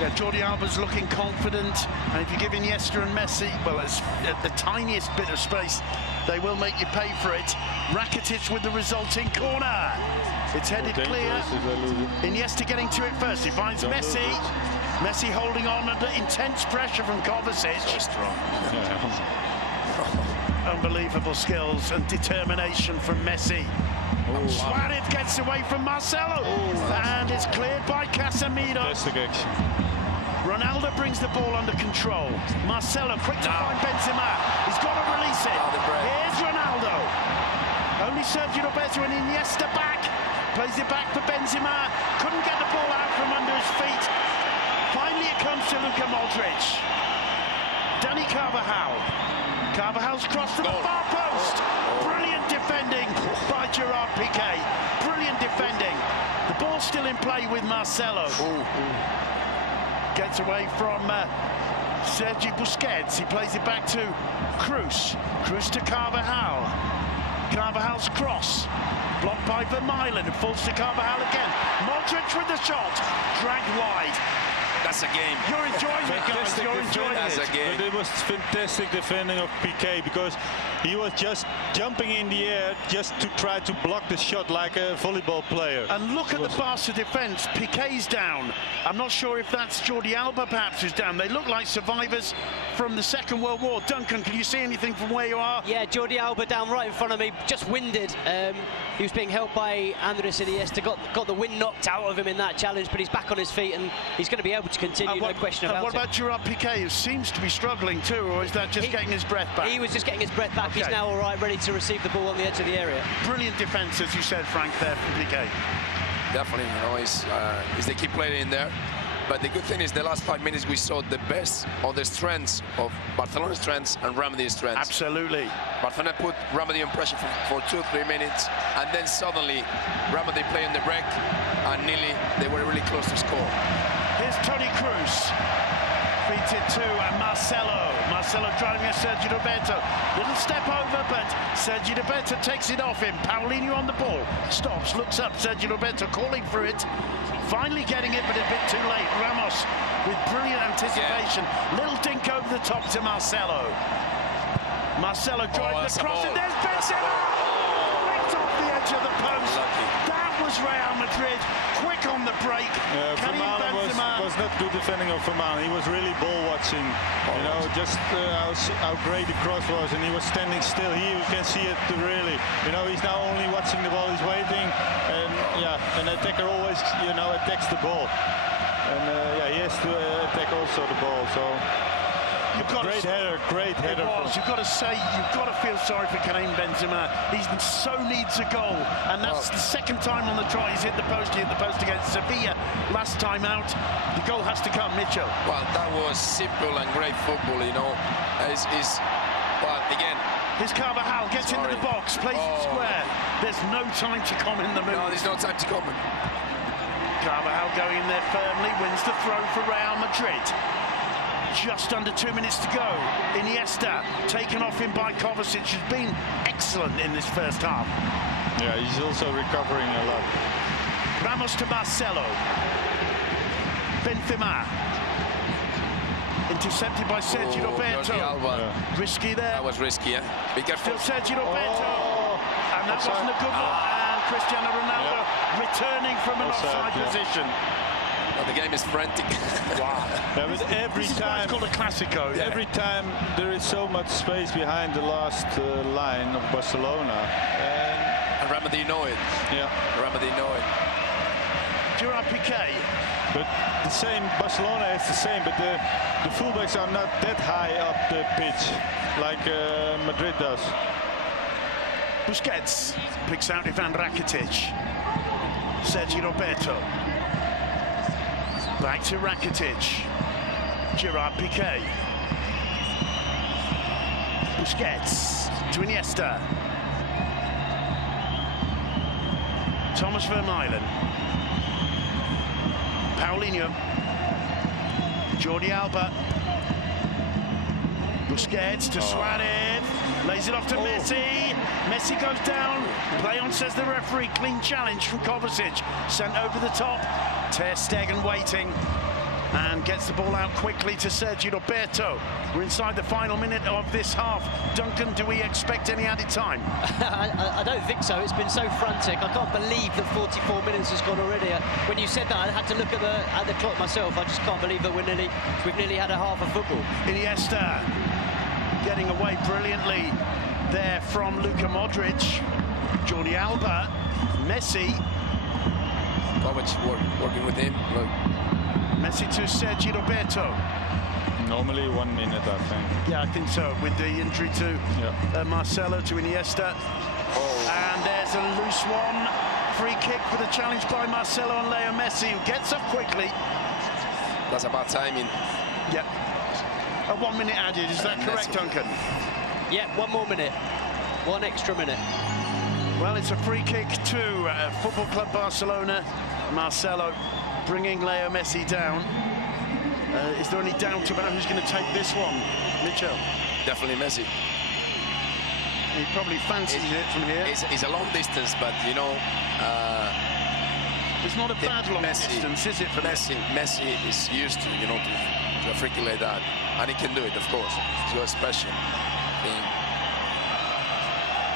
Yeah, Jordi Alba's looking confident, and if you give Iniesta and Messi, well, it's at the tiniest bit of space, they will make you pay for it. Rakitic with the resulting corner. It's headed clear. Iniesta getting to it first. He finds Messi. Messi holding on under intense pressure from Kovacic. So strong. Unbelievable skills and determination from Messi. Suarez gets away from Marcelo. And it's cleared by Casemiro. Ronaldo brings the ball under control. Marcelo quick to find Benzema. He's got to release it. Here's Ronaldo. Only Sergio Roberto and Iniesta back. Plays it back for Benzema. Couldn't get the ball out from under his feet. Finally it comes to Luka Modric. Dani Carvajal. Carvajal's cross to the far post. Brilliant defending by Gerard Piqué. Brilliant defending. The ball's still in play with Marcelo. Gets away from Sergi Busquets. He plays it back to Cruz. Cruz to Carvajal. Carvajal's cross. Blocked by Vermaelen. It falls to Carvajal again. Modric with the shot. Dragged wide. That's a game. You're enjoying it, guys. You're enjoying it. That's a game. But it was fantastic defending of Piqué, because he was just jumping in the air just to try to block the shot like a volleyball player. And look at the Barca defence. Piqué's down. I'm not sure if that's Jordi Alba perhaps who's down. They look like survivors from the Second World War. Duncan, can you see anything from where you are? Yeah, Jordi Alba down right in front of me, just winded. He was being helped by Andres Iniesta. Got the wind knocked out of him in that challenge, but he's back on his feet and he's going to be able to continue, no question about it. What about Gerard Piqué, who seems to be struggling too, or is that just getting his breath back? He was just getting his breath back. Okay. He's now all right, ready to receive the ball on the edge of the area. Brilliant defence, as you said, Frank, there from Piqué. Definitely, you know, he's the key player in there. But the good thing is the last 5 minutes we saw the best of the strengths of Barcelona's strengths and Real Madrid's strengths. Absolutely. Barcelona put Real Madrid on pressure for 2-3 minutes, and then suddenly Real Madrid play on the break, and nearly they were really close to score. Here's Toni Kroos. Feeds it to Marcelo. Marcelo driving at Sergio Roberto. Little step over, but Sergio Roberto takes it off him. Paulinho on the ball. Stops, looks up. Sergio Roberto calling for it. Finally getting it, but a bit too late. Ramos with brilliant anticipation. Little dink over the top to Marcelo. Marcelo drives the cross, and there's Benzema! Right off the edge of the post. That was Real Madrid. Quick on the break. Vermaelen was not good defending of Vermaelen. He was really ball watching. You know, just how great the cross was, and he was standing still. Here you can see it really. You know, he's now only watching the ball. He's waiting, and yeah, an attacker always, you know, attacks the ball. And yeah, he has to attack also the ball. So. Great header. You've got to say, you've got to feel sorry for Karim Benzema. He so needs a goal, and that's the second time on the trot he's hit the post against Sevilla last time out. The goal has to come, Mitchell. Well, that was simple and great football, you know. Well, again. Here's Carvajal, gets into the box, plays it square. There's no time to comment the move. No, there's no time to comment. Carvajal going in there firmly, wins the throw for Real Madrid. Just under 2 minutes to go. Iniesta taken off him by Kovacic, who's been excellent in this first half. Yeah, he's also recovering a lot. Ramos to Marcelo. Benzema. Intercepted by Sergio Roberto. Risky there. That was risky, yeah. Be careful. Still Sergio Roberto. And that wasn't a good one. And Cristiano Ronaldo returning from an offside position. Well, the game is frantic. Wow. Yeah, but every time it's called a Clasico. Yeah. Every time there is so much space behind the last line of Barcelona. And Real Madrid know it. Yeah. Real Madrid know it. Gerard Piqué But the same, Barcelona is the same, but the fullbacks are not that high up the pitch like Madrid does. Busquets picks out Ivan Rakitic. Sergi Roberto. Back to Rakitic. Gerard Piqué. Busquets to Iniesta. Thomas Vermaelen. Paulinho. Jordi Alba. Busquets to Suarez. Lays it off to Messi. Messi goes down. Play on, says the referee. Clean challenge from Kovacic. Sent over the top. Ter Stegen waiting. And gets the ball out quickly to Sergi Roberto. We're inside the final minute of this half. Duncan, do we expect any added time? I don't think so. It's been so frantic. I can't believe that 44 minutes has gone already. When you said that, I had to look at the clock myself. I just can't believe that we've nearly had a half of football. Iniesta getting away brilliantly there from Luka Modric. Jordi Alba, Messi. Kovacic working with him. Look. Messi to Sergi Roberto. Normally 1 minute, I think. Yeah, I think so, with the injury to Marcelo, to Iniesta. And there's a loose one. Free kick for the challenge by Marcelo and Leo Messi, who gets up quickly. That's about timing. Yep. A 1 minute added, is that correct, Duncan? Yeah, 1 more minute. 1 extra minute. Well, it's a free kick to Football Club Barcelona. Marcelo bringing Leo Messi down. Is there any doubt about who's going to take this one, Mitchell? Definitely Messi. He probably fancies it from here. It's a long distance, but you know, it's not a bad long distance, is it, for Messi? Messi is used to, you know, to a free kick like that, and he can do it, of course. He's got a special thing.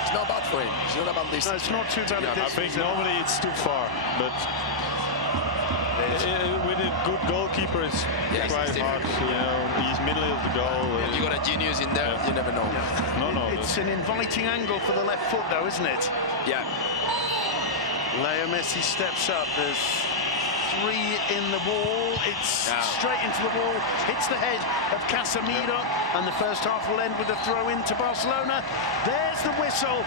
It's not bad for him. It's not about distance. No, it's not too bad a distance. I think normally it's too far, but with a good goalkeeper, it's quite hard. You know, he's middle of the goal. You got a genius in there. You never know. No. It's an inviting angle for the left foot, though, isn't it? Yeah. Leo Messi steps up. There's 3 in the wall. It's straight into the wall. Hits the head of Casemiro, and the first half will end with a throw in to Barcelona. There's the whistle.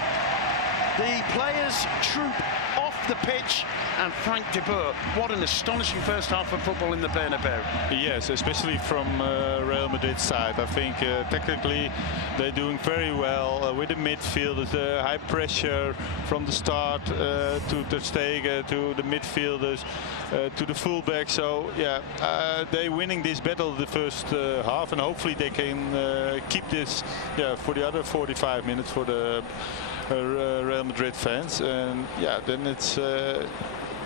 The players troop off the pitch, and Frank de Boer, what an astonishing first half of football in the Bernabeu. Yes, especially from Real Madrid's side. I think technically they're doing very well with the midfielders, high pressure from the start to Ter Stegen, to the midfielders, to the fullback. So yeah, they're winning this battle the first half, and hopefully they can keep this for the other 45 minutes for the Real Madrid fans, and then it's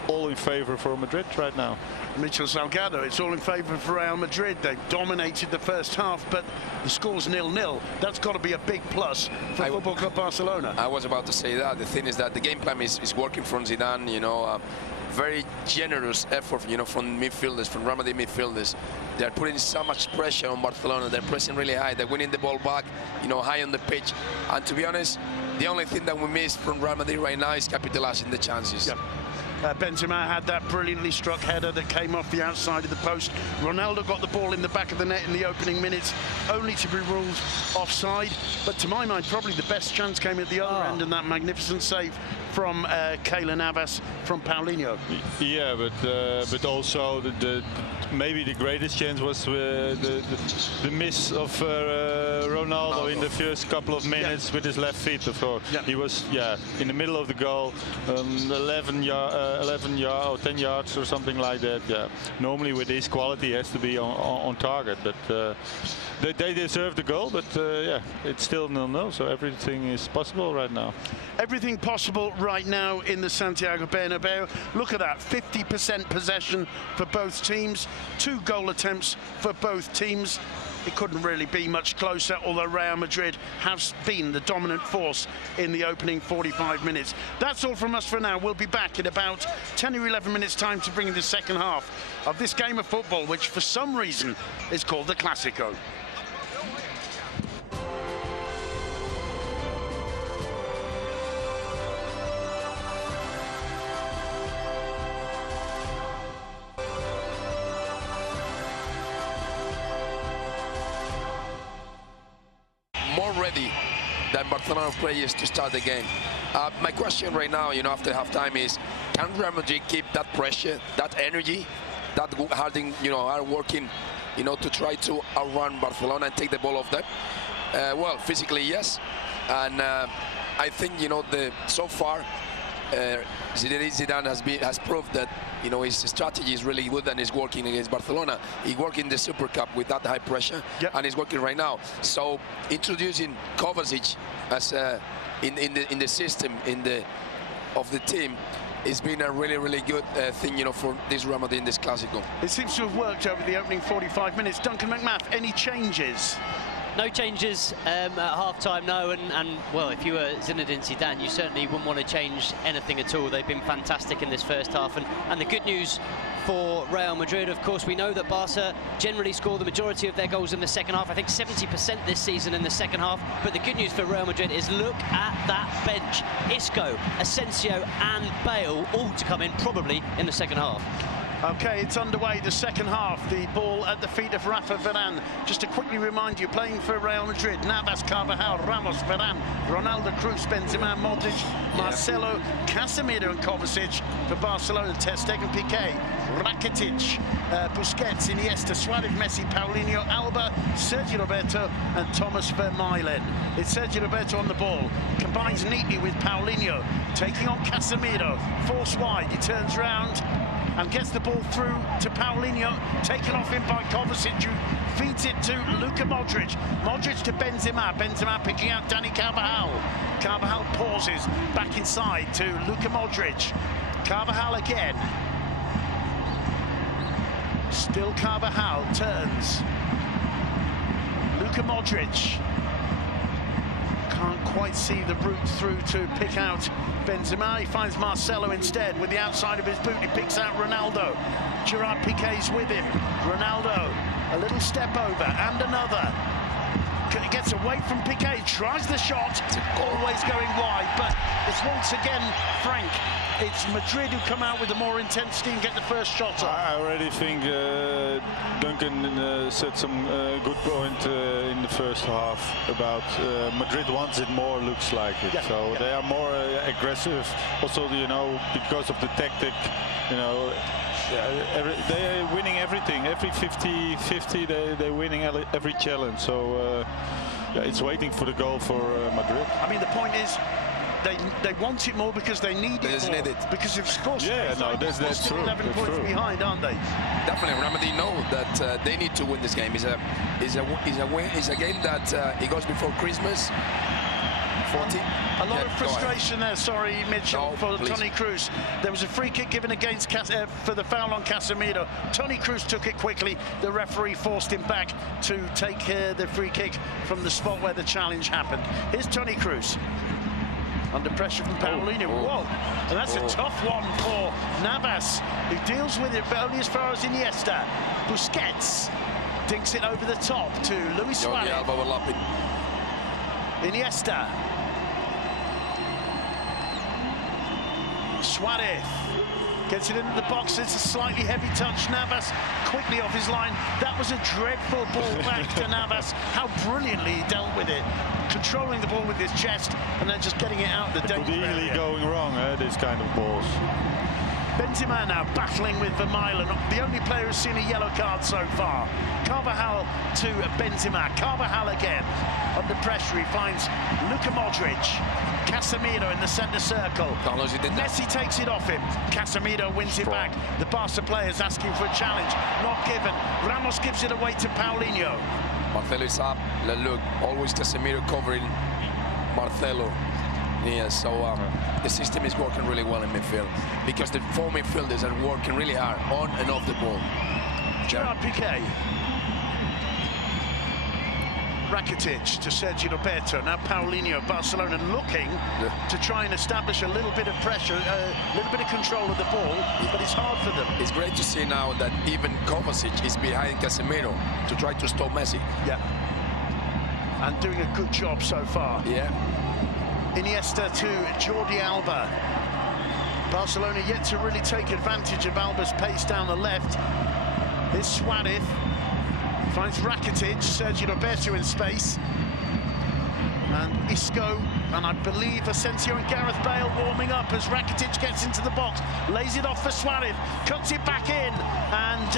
all in favor for Madrid right now. Mitchell Salgado, it's all in favour for Real Madrid. They've dominated the first half, but the score's 0-0. That's got to be a big plus for Football Club Barcelona. I was about to say that. The thing is that the game plan is working from Zidane, you know, very generous effort, you know, from midfielders, from Real Madrid midfielders. They're putting so much pressure on Barcelona. They're pressing really high. They're winning the ball back, you know, high on the pitch. And to be honest, the only thing that we missed from Real Madrid right now is capitalizing the chances. Yep. Benzema had that brilliantly struck header that came off the outside of the post. Ronaldo got the ball in the back of the net in the opening minutes, only to be ruled offside. But to my mind, probably the best chance came at the other end, and that magnificent save from Keylor Navas from Paulinho. Yeah, but also maybe the greatest chance was the miss of Ronaldo in the first couple of minutes with his left feet. Of course, he was in the middle of the goal, 11 yards or 10 yards or something like that. Yeah, normally with his quality, he has to be on target, but they deserve the goal. But it's still 0-0, so everything is possible right now. Everything possible right now in the Santiago Bernabeu. Look at that, 50% possession for both teams, 2 goal attempts for both teams. It couldn't really be much closer, although Real Madrid has been the dominant force in the opening 45 minutes. That's all from us for now. We'll be back in about 10 or 11 minutes time to bring in the second half of this game of football, which for some reason is called the Clásico. more ready than Barcelona players to start the game. My question right now, after halftime is, can Real Madrid keep that pressure, that energy, that hard working, to try to outrun Barcelona and take the ball off them? Well, physically, yes. And I think, so far, Zidane has proved that, his strategy is really good and is working against Barcelona. He worked in the Super Cup with that high pressure, and he's working right now. So introducing Kovacic as in the system of the team, it's been a really good thing, for this Real Madrid in this Clásico. It seems to have worked over the opening 45 minutes. Duncan McMath, any changes? No changes at half-time, no, and well, if you were Zinedine Zidane, you certainly wouldn't want to change anything at all. They've been fantastic in this first half, and the good news for Real Madrid, of course, we know that Barca generally score the majority of their goals in the second half. I think 70% this season in the second half, but the good news for Real Madrid is look at that bench. Isco, Asensio and Bale all to come in probably in the second half. Okay, it's underway, the second half. The ball at the feet of Rafa Varane. Just to quickly remind you, playing for Real Madrid, Navas, Carvajal, Ramos, Varane, Ronaldo, Cruz, Benzema, Modric, Marcelo, Casemiro and Kovacic. For Barcelona, Ter Stegen, Piqué, Rakitic, Busquets, Iniesta, Suarez, Messi, Paulinho, Alba, Sergio Roberto and Thomas Vermaelen. It's Sergio Roberto on the ball, combines neatly with Paulinho, taking on Casemiro, force wide, he turns round and gets the ball through to Paulinho, taken off him by Kovacic, who feeds it to Luka Modric. Modric to Benzema. Benzema picking out Dani Carvajal. Carvajal pauses, back inside to Luka Modric. Carvajal again. Still Carvajal, turns. Luka Modric. Can't quite see the route through to pick out Benzema. He finds Marcelo instead with the outside of his boot. He picks out Ronaldo. Gerard Piqué's with him. Ronaldo, a little step over and another. He gets away from Piqué, tries the shot, always going wide, but it's once again, Frank, it's Madrid who come out with the more intensity and get the first shot off. I already think Duncan said some good point in the first half about Madrid wants it more, looks like it. They are more aggressive. Also, because of the tactic, they're winning everything. Every 50-50, they're winning every challenge. So it's waiting for the goal for Madrid. I mean, the point is, they want it more because they need it more. Because of course, that's true. 11 points behind, aren't they? Definitely, Real Madrid know that they need to win this game. It's a game that it goes before Christmas. 40. A lot of frustration there, sorry, Mitchell, for please. Toni Kroos. There was a free kick given against for the foul on Casemiro. Toni Kroos took it quickly. The referee forced him back to take the free kick from the spot where the challenge happened. Here's Toni Kroos. Under pressure from Paulinho. Whoa, and that's a tough one for Navas, who deals with it, but only as far as Iniesta. Busquets dinks it over the top to Luis Suarez. Iniesta. Suarez gets it into the box. It's a slightly heavy touch. Navas quickly off his line. That was a dreadful ball back to Navas. How brilliantly he dealt with it. Controlling the ball with his chest and then just getting it out the danger area. Really going wrong, this kind of balls. Benzema now battling with Vermaelen, the only player who's seen a yellow card so far. Carvajal to Benzema. Carvajal again. Under pressure, he finds Luka Modric. Casemiro in the centre circle. Messi takes it off him. Casemiro wins it back. The Barca players asking for a challenge. Not given. Ramos gives it away to Paulinho. Marcelo is up. Look, always Casemiro covering Marcelo. Yeah, so the system is working really well in midfield because the four midfielders are working really hard on and off the ball. Gerard Piqué. Rakitic to Sergio Roberto. Now Paulinho. Barcelona looking to try and establish a little bit of pressure, a little bit of control of the ball, but it's hard for them. It's great to see now that even Kovacic is behind Casemiro to try to stop Messi. Yeah. And doing a good job so far. Yeah. Iniesta to Jordi Alba. Barcelona yet to really take advantage of Alba's pace down the left. Here's Suarez. Finds Rakitic, Sergio Roberto in space. and Isco, and I believe Asensio and Gareth Bale warming up as Rakitic gets into the box, lays it off for Suarez, cuts it back in, and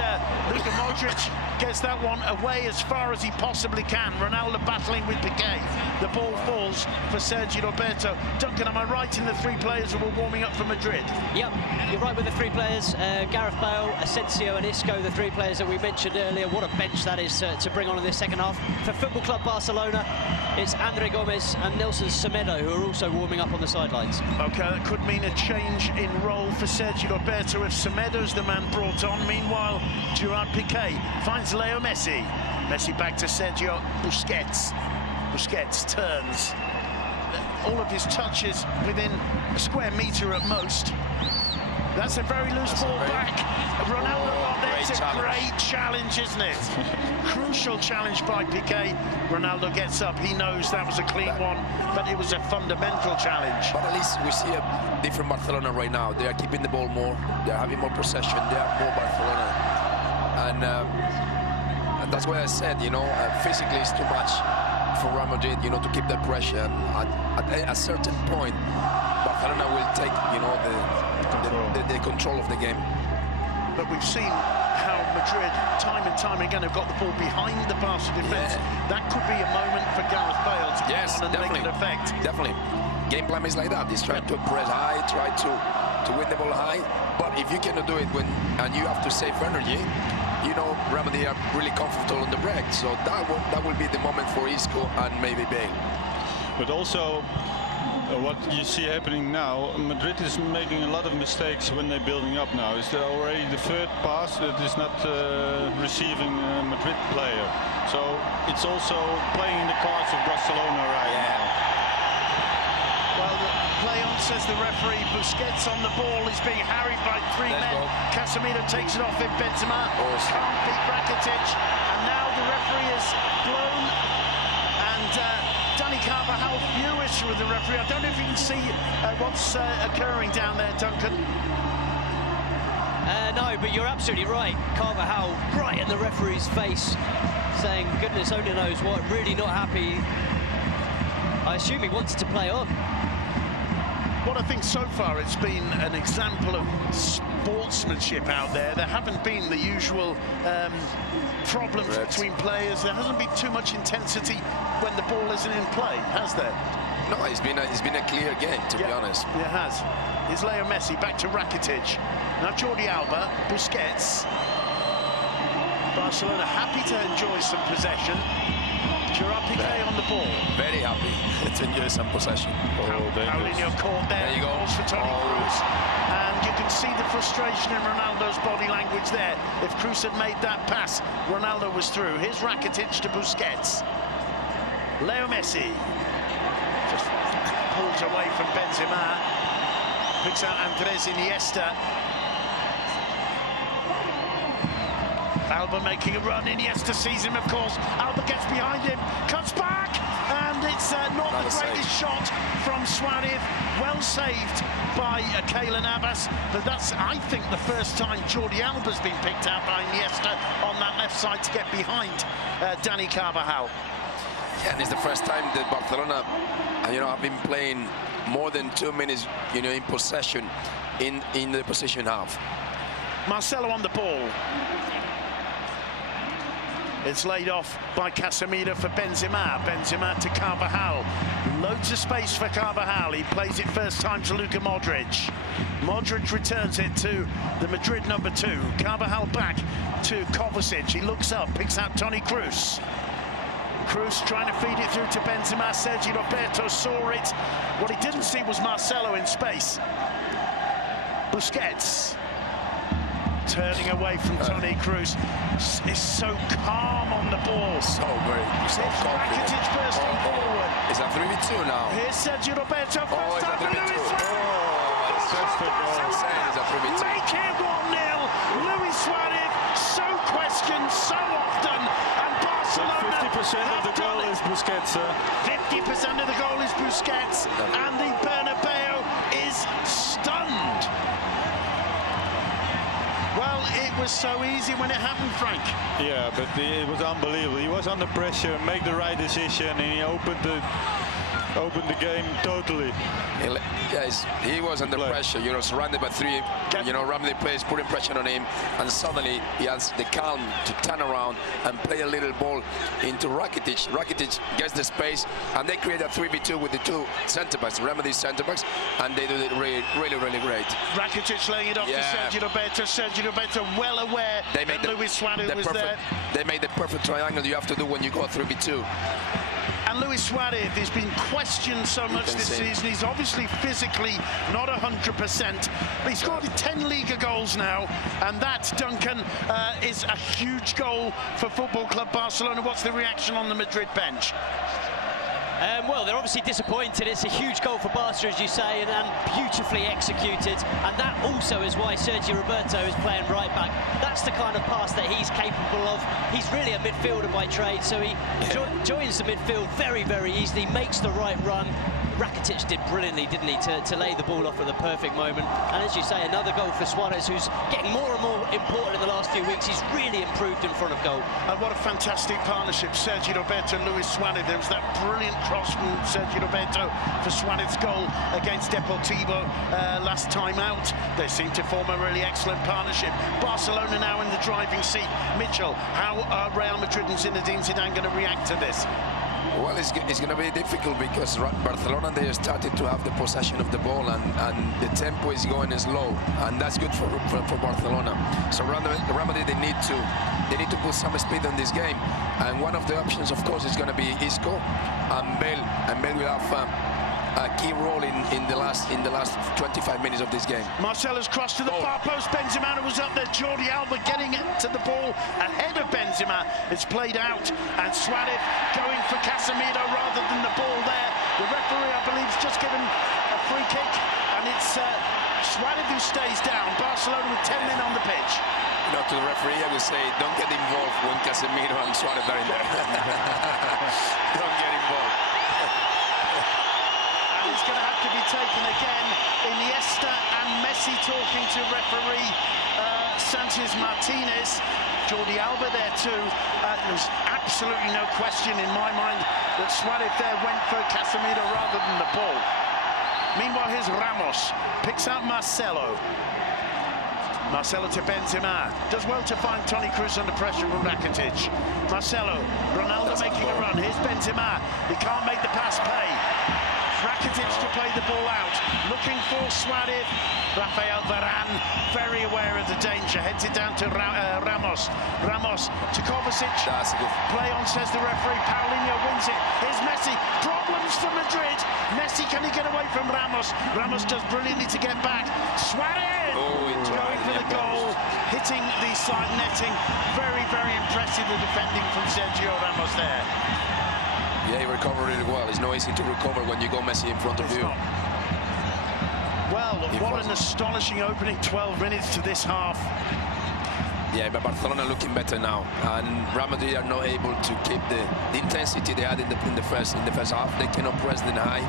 Luka Modric gets that one away as far as he possibly can. Ronaldo battling with Piqué. The ball falls for Sergio Roberto. Duncan, am I right in the three players who were warming up for Madrid? Yep, you're right with the three players. Gareth Bale, Asensio and Isco, the three players that we mentioned earlier. What a bench that is to bring on in this second half. For Football Club Barcelona, it's Andre Gomes and Nelson Semedo who are also warming up on the sidelines. OK, that could mean a change in role for Sergio Roberto if Semedo's the man brought on. Meanwhile, Gerard Piqué finds Leo Messi. Messi back to Sergio Busquets. Busquets turns. All of his touches within a square metre at most. That's a very loose ball back. Ronaldo got there. It's a great challenge, isn't it? Crucial challenge by Piqué. Ronaldo gets up. He knows that was a clean one, but it was a fundamental challenge. But at least we see a different Barcelona right now. They are keeping the ball more. They are having more possession. They are more Barcelona. And that's why I said, you know, physically it's too much for Real Madrid, you know, to keep that pressure. At a certain point, Barcelona will take, you know, the control of the game. But we've seen how Madrid, time and time again, have got the ball behind the Barca defence. Yeah. That could be a moment for Gareth Bale to come on and make an effect. Definitely. Game plan is like that. He's trying to press high, try to win the ball high. But if you cannot do it and you have to save energy, you know, Real Madrid are really comfortable on the break. So that will be the moment for Isco and maybe Bale. But also, what you see happening now, Madrid is making a lot of mistakes when they're building up now. It's already the third pass that is not receiving a Madrid player. So it's also playing in the cards of Barcelona right now. Well, play on, says the referee. Busquets on the ball. He's being harried by three men. Casemiro takes it off in Benzema. Can't beat Rakitic. And now the referee is blown. And Dani Carvajal furious with the referee. I don't know if you can see what's occurring down there, Duncan. No, but you're absolutely right. Carvajal right in the referee's face, saying, goodness only knows what, really not happy. I assume he wanted to play on. What I think so far, it's been an example of sportsmanship out there. There haven't been the usual problems between players. There hasn't been too much intensity when the ball isn't in play, has there? No, it's been a clear game, to be honest. It has. Here's Leo Messi back to Rakitic. Now Jordi Alba, Busquets. Barcelona happy to enjoy some possession. Gerard Piqué on the ball. Very happy to enjoy some possession. Paulinho caught there. There you go. Balls for Toni Kroos. And you can see the frustration in Ronaldo's body language there. If Kroos had made that pass, Ronaldo was through. Here's Rakitic to Busquets. Leo Messi just pulls away from Benzema. Picks out Andres Iniesta. Alba making a run. Iniesta sees him, of course. Alba gets behind him, cuts back, and it's not the greatest shot from Suarez. Well saved by Keylor Navas, but that's, I think, the first time Jordi Alba's been picked out by Iniesta on that left side to get behind Dani Carvajal. Yeah, and it's the first time that Barcelona, you know, have been playing more than 2 minutes, you know, in possession in the possession half. Marcelo on the ball. It's laid off by Casemiro for Benzema. Benzema to Carvajal. Loads of space for Carvajal. He plays it first time to Luka Modric. Modric returns it to the Madrid number 2. Carvajal back to Kovacic. He looks up, picks out Toni Kroos. Kroos trying to feed it through to Benzema. Sergio Roberto saw it. What he didn't see was Marcelo in space. Busquets. Turning away from Toni Kroos. Is so calm on the ball. So great. So Rakitic bursting forward. Is that 3v2 now? Here's Sergio Roberto. First time for Luis Suarez. Make it 1-0. Luis Suarez, so questioned so often. And Barcelona 50% of the goal is Busquets. 50% of the goal is Busquets. And the Bernabeu is stunned. Well, it was so easy when it happened, Frank. Yeah, but it was unbelievable. He was under pressure, make the right decision, and he opened the opened the game totally. Yes, he was under pressure. You know, surrounded by three. You know, Ramadi plays putting pressure on him, and suddenly he has the calm to turn around and play a little ball into Rakitic. Rakitic gets the space, and they create a 3v2 with the two centre backs, Ramadi centre backs, and they do it really, really great. Rakitic laying it off to Sergio Roberto. Sergio Roberto well aware that Luis Suarez was there. They made the perfect triangle you have to do when you go 3v2. And Luis Suarez has been questioned so much this season. He's obviously physically not 100%. But he's scored 10 Liga goals now, and that, Duncan, is a huge goal for Football Club Barcelona. What's the reaction on the Madrid bench? Well, they're obviously disappointed. It's a huge goal for Barca, as you say, and beautifully executed. And that also is why Sergio Roberto is playing right back. That's the kind of pass that he's capable of. He's really a midfielder by trade, so he joins the midfield very, very easily, makes the right run. Rakitic did brilliantly, didn't he, to lay the ball off at the perfect moment. And as you say, another goal for Suarez, who's getting more and more important in the last few weeks. He's really improved in front of goal. And what a fantastic partnership, Sergio Roberto and Luis Suarez. There was that brilliant cross from Sergio Roberto for Suarez's goal against Deportivo last time out. They seem to form a really excellent partnership. Barcelona now in the driving seat. Mitchell, how are Real Madrid and Zinedine Zidane going to react to this? Well, it's going to be difficult because Barcelona, they started to have the possession of the ball, and the tempo is going slow, and that's good for Barcelona. So Real Madrid, they need to put some speed on this game, and one of the options, of course, is going to be Isco and Bale, will have a key role in the last 25 minutes of this game. Marcelo's cross to the far post. Benzema was up there. Jordi Alba getting it to the ball ahead of Benzema. It's played out, and Suarez going for Casemiro rather than the ball there. The referee, I believe, has just given a free kick, and it's Suarez who stays down. Barcelona with 10 men on the pitch. You know, to the referee, I would say, don't get involved when Casemiro and Suarez are in there. Don't get involved. It's going to have to be taken again. Iniesta and Messi talking to referee Sanchez Martinez. Jordi Alba there too. There's absolutely no question in my mind that Suarez there went for Casemiro rather than the ball. Meanwhile, here's Ramos. Picks out Marcelo. Marcelo to Benzema. Does well to find Toni Kroos under pressure from Rakitic. Marcelo. Ronaldo making a run. Here's Benzema. He can't make the pass pay. Rakitic to play the ball out, looking for Suarez. Rafael Varane, very aware of the danger, heads it down to Ramos. Ramos to Kovacic. Play on, says the referee. Paulinho wins it. Here's Messi. Problems for Madrid. Messi, can he get away from Ramos? Ramos does brilliantly to get back. Suarez going for the goal, hitting the side netting. Very, very impressive, the defending from Sergio Ramos there. Yeah, he recovered really well. It's not easy to recover when you go Messi in front of you. Well, what an astonishing opening 12 minutes to this half. Yeah, but Barcelona looking better now, and Real Madrid are not able to keep the intensity they had in the first half. They cannot press the high,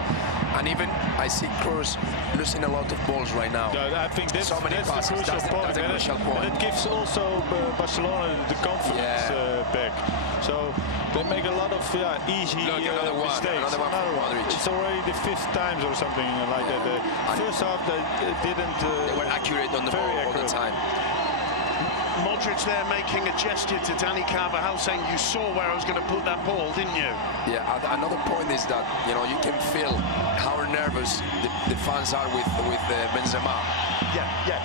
and even I see Kroos losing a lot of balls right now. Yeah, I think that's so many passes. That's a crucial point. And it gives also Barcelona the confidence back. So they make a lot of easy mistakes. Another one for Madrid. It's already the 5th time or something like that. The first half they didn't. They were accurate on the ball all the time. Modric there making a gesture to Dani Carvajal, saying, you saw where I was going to put that ball, didn't you? Yeah, another point is that, you know, you can feel how nervous the fans are with Benzema. Yeah.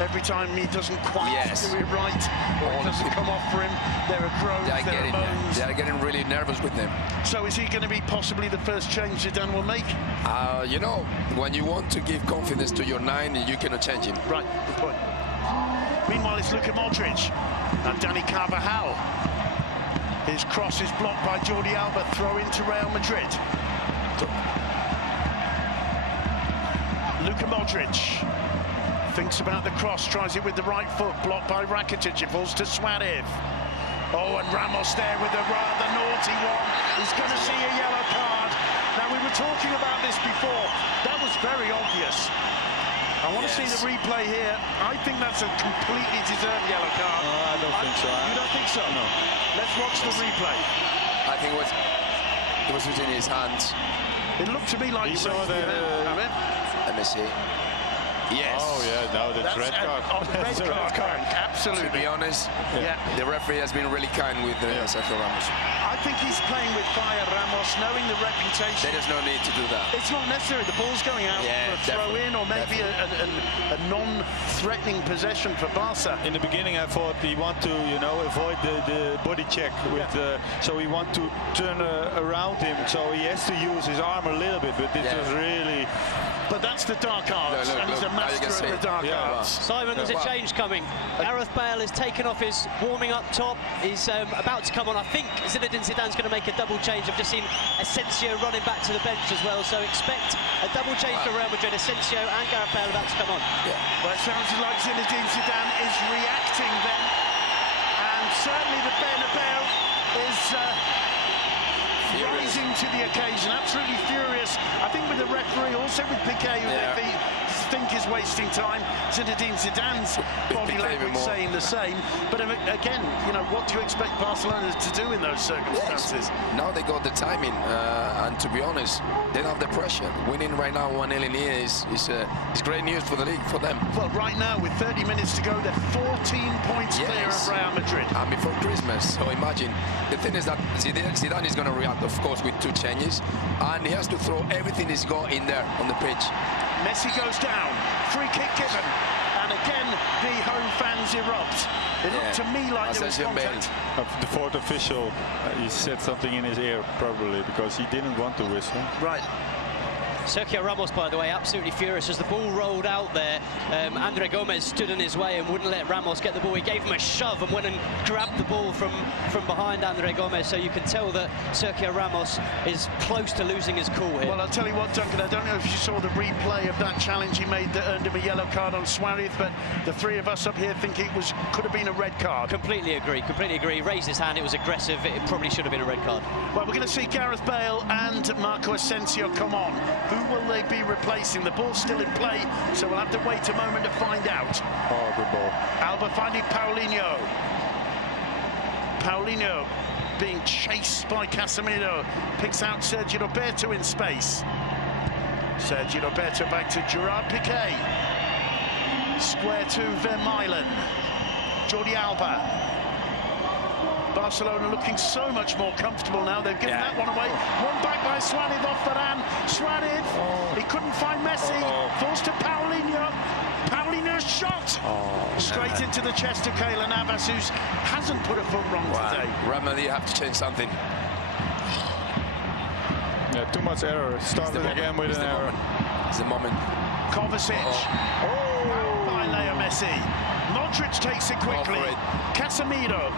Every time he doesn't quite do it right, or it doesn't come off for him, there are groans, there are moans. They are getting really nervous with him. So is he going to be possibly the first change Zidane will make? You know, when you want to give confidence to your 9, you cannot change him. Right, good point. Meanwhile, it's Luka Modric and Dani Carvajal. His cross is blocked by Jordi Alba, throw into Real Madrid. Luka Modric thinks about the cross, tries it with the right foot, blocked by Rakitic, it falls to Suarez. Oh, and Ramos there with a rather naughty one. He's going to see a yellow card. Now, we were talking about this before. That was very obvious. I want to see the replay here. I think that's a completely deserved yellow card. I don't think so. You don't think so? No. Let's watch the replay. I think it was within his hands. It looked to me like He saw the... Let me see. Yes. Oh, yeah, no, that's red card. Red card, absolutely. To be honest, Yeah. the referee has been really kind with Sergio Ramos. I think he's playing with fire, Ramos, knowing the reputation. There is no need to do that. It's not necessary. The ball's going out Yeah, for a throw-in or maybe a non-threatening possession for Barca. In the beginning, I thought he want to, you know, avoid the body check with, so he want to turn around him, so he has to use his arm a little bit. But this was really. But that's the dark arts, and he's a master of the dark arts. Simon, there's a change coming. Gareth Bale has taken off his warming up top. He's about to come on. I think Zinedine Zidane's going to make a double change. I've just seen Asensio running back to the bench as well, so expect a double change for Real Madrid. Asensio and Gareth Bale about to come on. Well, it sounds like Zinedine Zidane is reacting then, and certainly the Bernabeu is rising to the occasion, absolutely furious. I think with the referee, also with Piqué, who they think is wasting time. Zinedine Zidane's body language saying the same. But again, you know, what do you expect Barcelona to do in those circumstances? Yes. Now they got the timing, and to be honest, they don't have the pressure. Winning right now 1-0 in here is great news for the league, for them. Well, right now, with 30 minutes to go, they're 14 points clear of Real Madrid. And before Christmas, so imagine. The thing is that Zidane is going to react, of course, with 2 changes, and he has to throw everything he's got in there on the pitch. Messi goes down, free kick given, and again the home fans erupt. It looked to me like there was contact. The fourth official, he said something in his ear, probably, because he didn't want to whistle. Right. Sergio Ramos, by the way, absolutely furious as the ball rolled out there. Andre Gomez stood in his way and wouldn't let Ramos get the ball. He gave him a shove and went and grabbed the ball from behind Andre Gomez. So you can tell that Sergio Ramos is close to losing his cool here. Well, I'll tell you what, Duncan, I don't know if you saw the replay of that challenge he made that earned him a yellow card on Suarez, but the three of us up here think it could have been a red card. Completely agree, completely agree. He raised his hand, it was aggressive, it probably should have been a red card. Well, we're going to see Gareth Bale and Marco Asensio come on. Who will they be replacing? The ball's still in play, so we'll have to wait a moment to find out. Oh, good ball. Alba finding Paulinho. Paulinho being chased by Casemiro. Picks out Sergio Roberto in space. Sergio Roberto back to Gerard Piqué. Square to Vermaelen. Jordi Alba. Barcelona looking so much more comfortable now. They've given that one away. One back by Suarez off Varane. Suarez, he couldn't find Messi. Forced to Paulinho. Paulinho's shot. Straight into the chest of Keylor Navas, who hasn't put a foot wrong today. Real Madrid have to change something. Yeah, too much error. Started again with an error. It's the moment. Kovacic. By Leo Messi. Modric takes it quickly. Casemiro.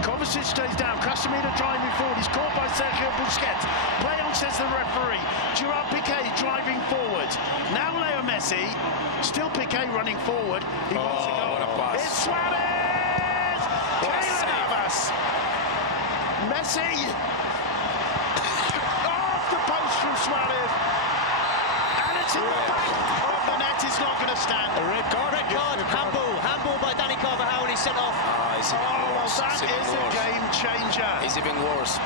Kovacic stays down. Casemiro driving forward. He's caught by Sergio Busquets. Play on, says the referee. Gerard Piqué driving forward. Now Leo Messi. Still Piqué running forward. He wants to go. What a pass. It's Suarez! Keylor Navas. Messi. Off the post from Suarez. And it's in the back of the net. It's not going to stand. A red card. Red card. Handball by Dani Carvajal, and he's sent off. Well, that is a game changer. It's even worse.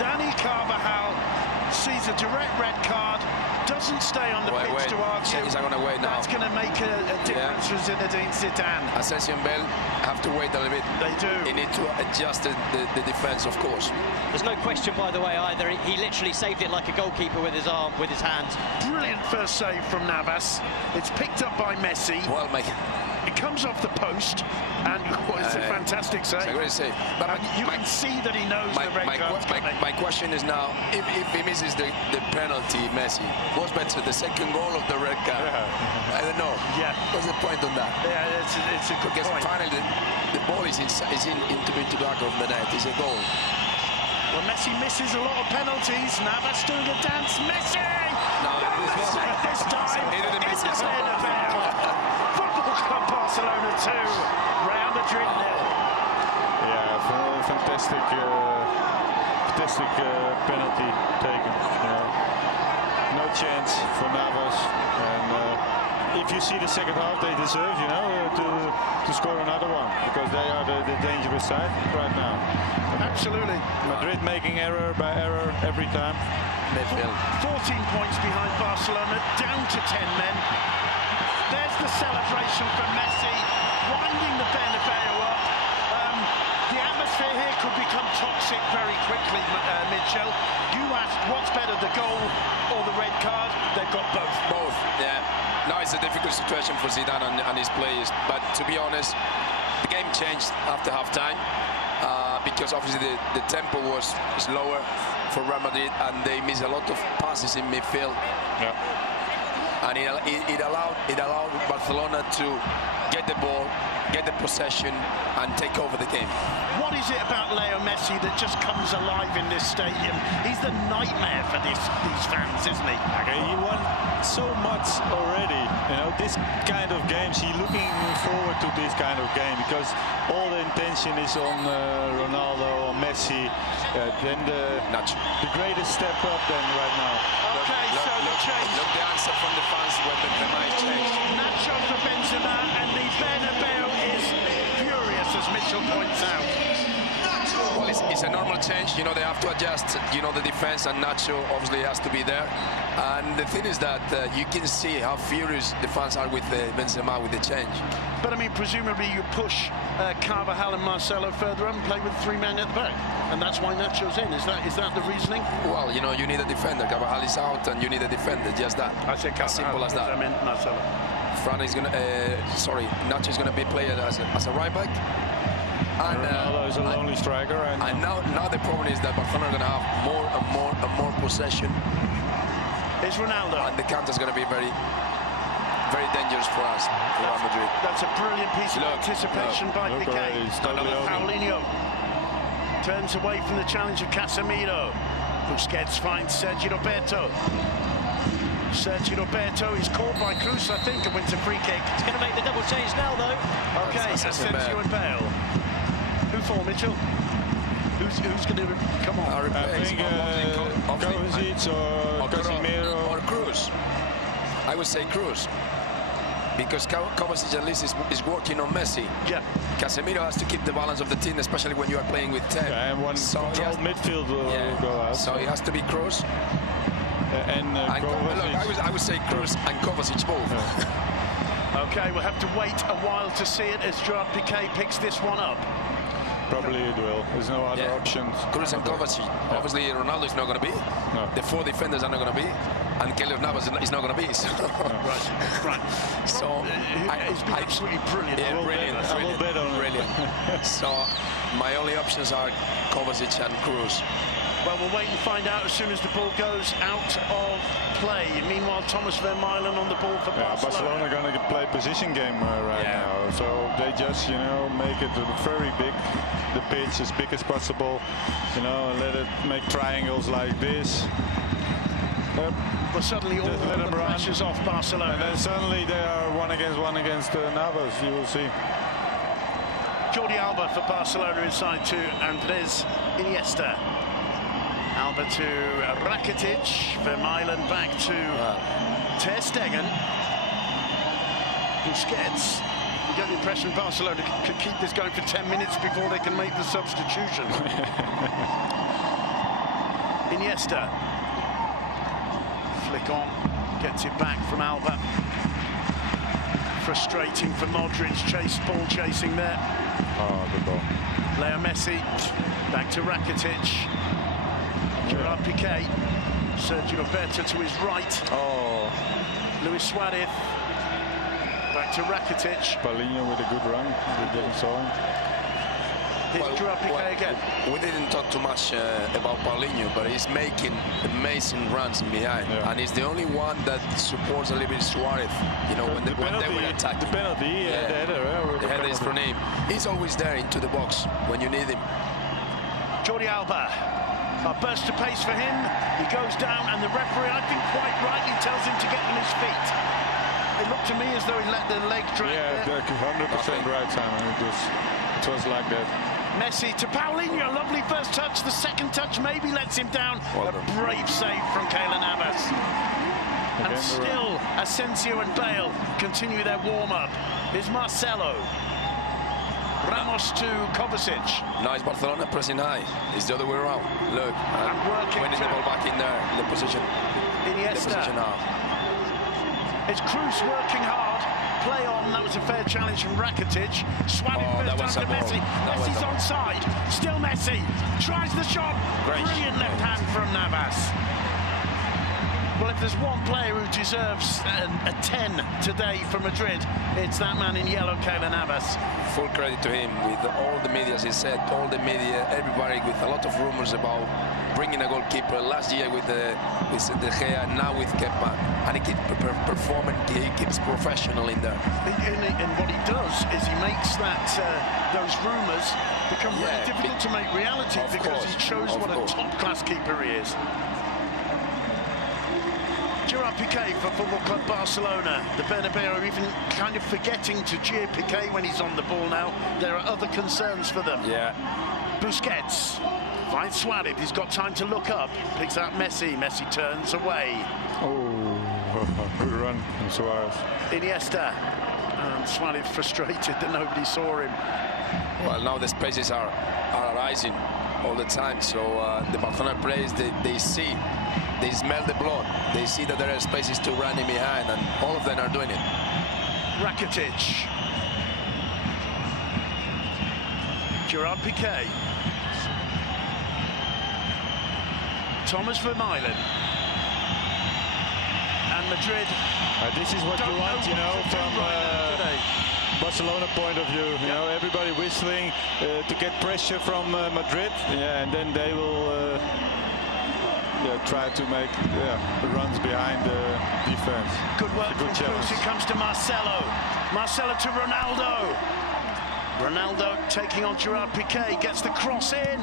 Dani Carvajal sees a direct red card, doesn't stay on the pitch to argue. He's not going to wait now. That's going to make a difference for Zinedine Zidane. Asensio and Bale have to wait a little bit. They do. They need to adjust the defense, of course. There's no question, by the way, either. He literally saved it like a goalkeeper with his arm, with his hand. Brilliant first save from Navas. It's picked up by Messi. Well, mate. It comes off the post, and it's a fantastic save. It's a great save. But you can see that he knows the red card's coming. My question is now, if he misses the penalty, Messi, what's better, the second goal of the red card? I don't know. Yeah. What's the point on that? Yeah, it's a good because point. finally the ball is into the back of the net. It's a goal. Well, Messi misses a lot of penalties. Navas doing a dance. Messi! No, this time. He didn't miss it. Barcelona 2, Real Madrid 0. Yeah, fantastic penalty taken. No chance for Navas. And if you see the second half, they deserve, to score another one, because they are the dangerous side right now. Absolutely. Madrid making error by error every time. midfield. 14 points behind Barcelona, down to 10 men. There's the celebration from Messi, winding the Bernabeu up. The atmosphere here could become toxic very quickly, Mitchell. You asked what's better, the goal or the red card? They've got both. Both, yeah. Now it's a difficult situation for Zidane and his players, but to be honest, the game changed after half-time because obviously the tempo was lower for Real Madrid and they missed a lot of passes in midfield. Yeah. And it allowed Barcelona to get the ball, get the possession and take over the game. What is it about Leo Messi that just comes alive in this stadium? He's the nightmare for these fans, isn't he? Okay, he won so much already. You know, this kind of games, he's looking forward to this kind of game because all the intention is on Ronaldo, on Messi. Then the greatest step up then right now. Okay, so the change. Look the answer from the fans when Benzema is changed. Nacho for Benzema, and the Bernabeu is furious, as Mitchell points out. Well, it's a normal change. You know, they have to adjust, you know, the defense, and Nacho obviously has to be there. And the thing is that you can see how furious the fans are with Benzema with the change. But I mean, presumably you push Carvajal and Marcelo further up and play with 3 men at the back, and that's why Nacho's in. Is that the reasoning? Well, you know, you need a defender. Carvajal is out, and you need a defender. Just that. I said Carvajal. As simple as that. I meant Marcelo. Fran is gonna, Nacho is gonna be playing as a right back. And Ronaldo is a lonely striker. And now the problem is that Barcelona are gonna have more and more possession. It's Ronaldo. And the counter is gonna be very dangerous for us, for Real Madrid. That's a brilliant piece of anticipation by Piqué. Paulinho turns away from the challenge of Casemiro. Busquets finds Sergio Roberto. Sergio Roberto is caught by Cruz, I think, and wins a free kick. He's going to make the double change now, though. Okay, Asensio and Bale. Who for, Mitchell? Who's going to come on? I think Kovacic or Casemiro or Cruz. I would say Cruz, because Kovacic at least is working on Messi. Yeah. Casemiro has to keep the balance of the team, especially when you are playing with 10. Yeah, and one controlled midfield will go out. So it has to be Cruz. And Kovacic. Look, I would say Cruz and Kovacic both. Yeah. Okay, we'll have to wait a while to see it as Gerard Piqué picks this one up. Probably it will. There's no other options. Cruz and Kovacic. Yeah. Obviously, Ronaldo is not going to be. No. The 4 defenders are not going to be. And Keylor Navas is not going to be. So. Right. So it's been absolutely brilliant. Yeah, I will bet on it. Brilliant. So my only options are Kovacic and Cruz. Well, we'll wait and find out as soon as the ball goes out of play. Meanwhile, Thomas Vermaelen on the ball for Barcelona. Barcelona going to play position game right now. So they just, make it very big. The pitch as big as possible. Let it make triangles like this. Well, suddenly all the pressure's off Barcelona. And then suddenly they are one against Navas, you will see. Jordi Alba for Barcelona inside to Andres Iniesta. Alba to Rakitic. Vermaelen back to Ter Stegen. Busquets. You get the impression Barcelona could keep this going for 10 minutes before they can make the substitution. Iniesta. Flick on, gets it back from Alba. Frustrating for Modric, ball chasing there. Oh, good ball. Leo Messi, back to Rakitic. Gerard Piqué, Sergio Roberto to his right. Oh. Luis Suarez, back to Rakitic. Paulinho with a good run, we didn't saw him. Here's Gerard Piqué again. We didn't talk too much about Paulinho, but he's making amazing runs in behind, and he's the only one that supports a little bit Suarez. When they were attacking. The penalty, the header. The header is from him. He's always there into the box when you need him. Jordi Alba, a burst of pace for him. He goes down, and the referee, I think, quite rightly tells him to get on his feet. It looked to me as though he let the leg drag. Yeah, 100% right, Simon. It was like that. Messi to Paulinho, lovely first touch. The second touch maybe lets him down. A brave save from Keylor Navas. And still, Asensio and Bale continue their warm-up. Here's Marcelo. Ramos to Kovacic. Now it's Barcelona pressing high. It's the other way around. Look, And working winning the ball back in there, in the position. Iniesta. The position now. It's Cruz working hard. Play on. That was a fair challenge from Rakitic. Suarez first time to Messi. Messi's onside. Still Messi. Tries the shot. Great. Brilliant left hand from Navas. Well, if there's one player who deserves a 10 today for Madrid, it's that man in yellow, Keylor Navas. Full credit to him with all the media, as he said, all the media, everybody with a lot of rumors about bringing a goalkeeper last year with De Gea, now with Kepa, and he keeps performing, he keeps professional in there. And what he does is he makes that those rumors become really difficult to make reality because he shows what a top-class keeper he is. Gerard Piqué for Football Club Barcelona. The Bernabeu are even kind of forgetting to jeer Piqué when he's on the ball now. There are other concerns for them. Yeah. Busquets finds Suarez. He's got time to look up. Picks out Messi. Messi turns away. Oh, good run from Suarez. Iniesta. And Suarez frustrated that nobody saw him. Well, now the spaces are arising all the time. So the Barcelona players, they see. They smell the blood. They see that there are spaces to run in behind, and all of them are doing it. Rakitic. Gerard Piqué. Thomas Vermaelen. And Madrid. This is what you want, you know, from Barcelona point of view. You know, everybody whistling to get pressure from Madrid. Yeah, and then they will try to make runs behind the defense. Good work from Cruz. It comes to Marcelo. Marcelo to Ronaldo. Ronaldo taking on Gerard Piqué, gets the cross in.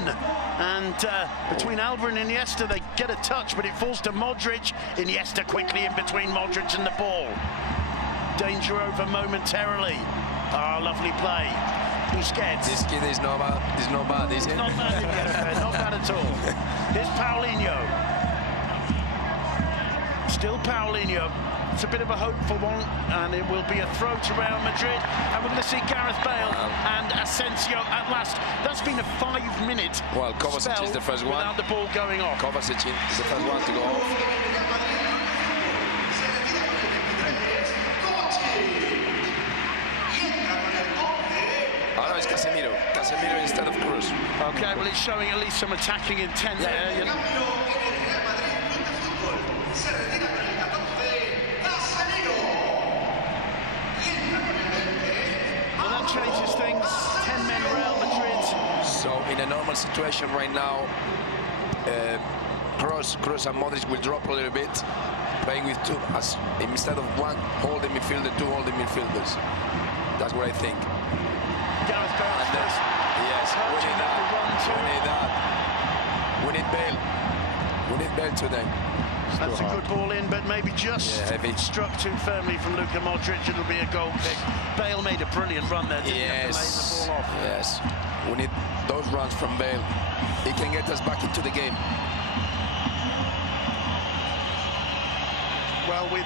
And between Alba and Iniesta, they get a touch, but it falls to Modric. Iniesta quickly in between Modric and the ball. Danger over momentarily. Ah, lovely play. Busquets. This kid is not bad. He's not bad, is it? Not bad, Iniesta. Not bad at all. Here's Paulinho. Still Paulinho. It's a bit of a hopeful one, and it will be a throw to Real Madrid. And we're going to see Gareth Bale and Asensio at last. That's been a 5-minute Well, Kovacic is the first one. Without the ball going off. Kovacic is the first one to go off. Oh, no, it's Casemiro. Casemiro instead of Cruz. Okay, well, it's showing at least some attacking intent there. You know. Well, that changes things. 10 men Real Madrid. So, in a normal situation right now, Cruz and Modric will drop a little bit, playing with two, instead of one holding midfielder, two holding midfielders. That's what I think. Gareth Bale. Yes, we need that. We need Bale. We need Bale today. That's a good ball in, but maybe just struck too firmly from Luka Modric. It'll be a goal kick. Bale made a brilliant run there, didn't he, after laying the ball off? Yes, we need those runs from Bale. He can get us back into the game. Well, with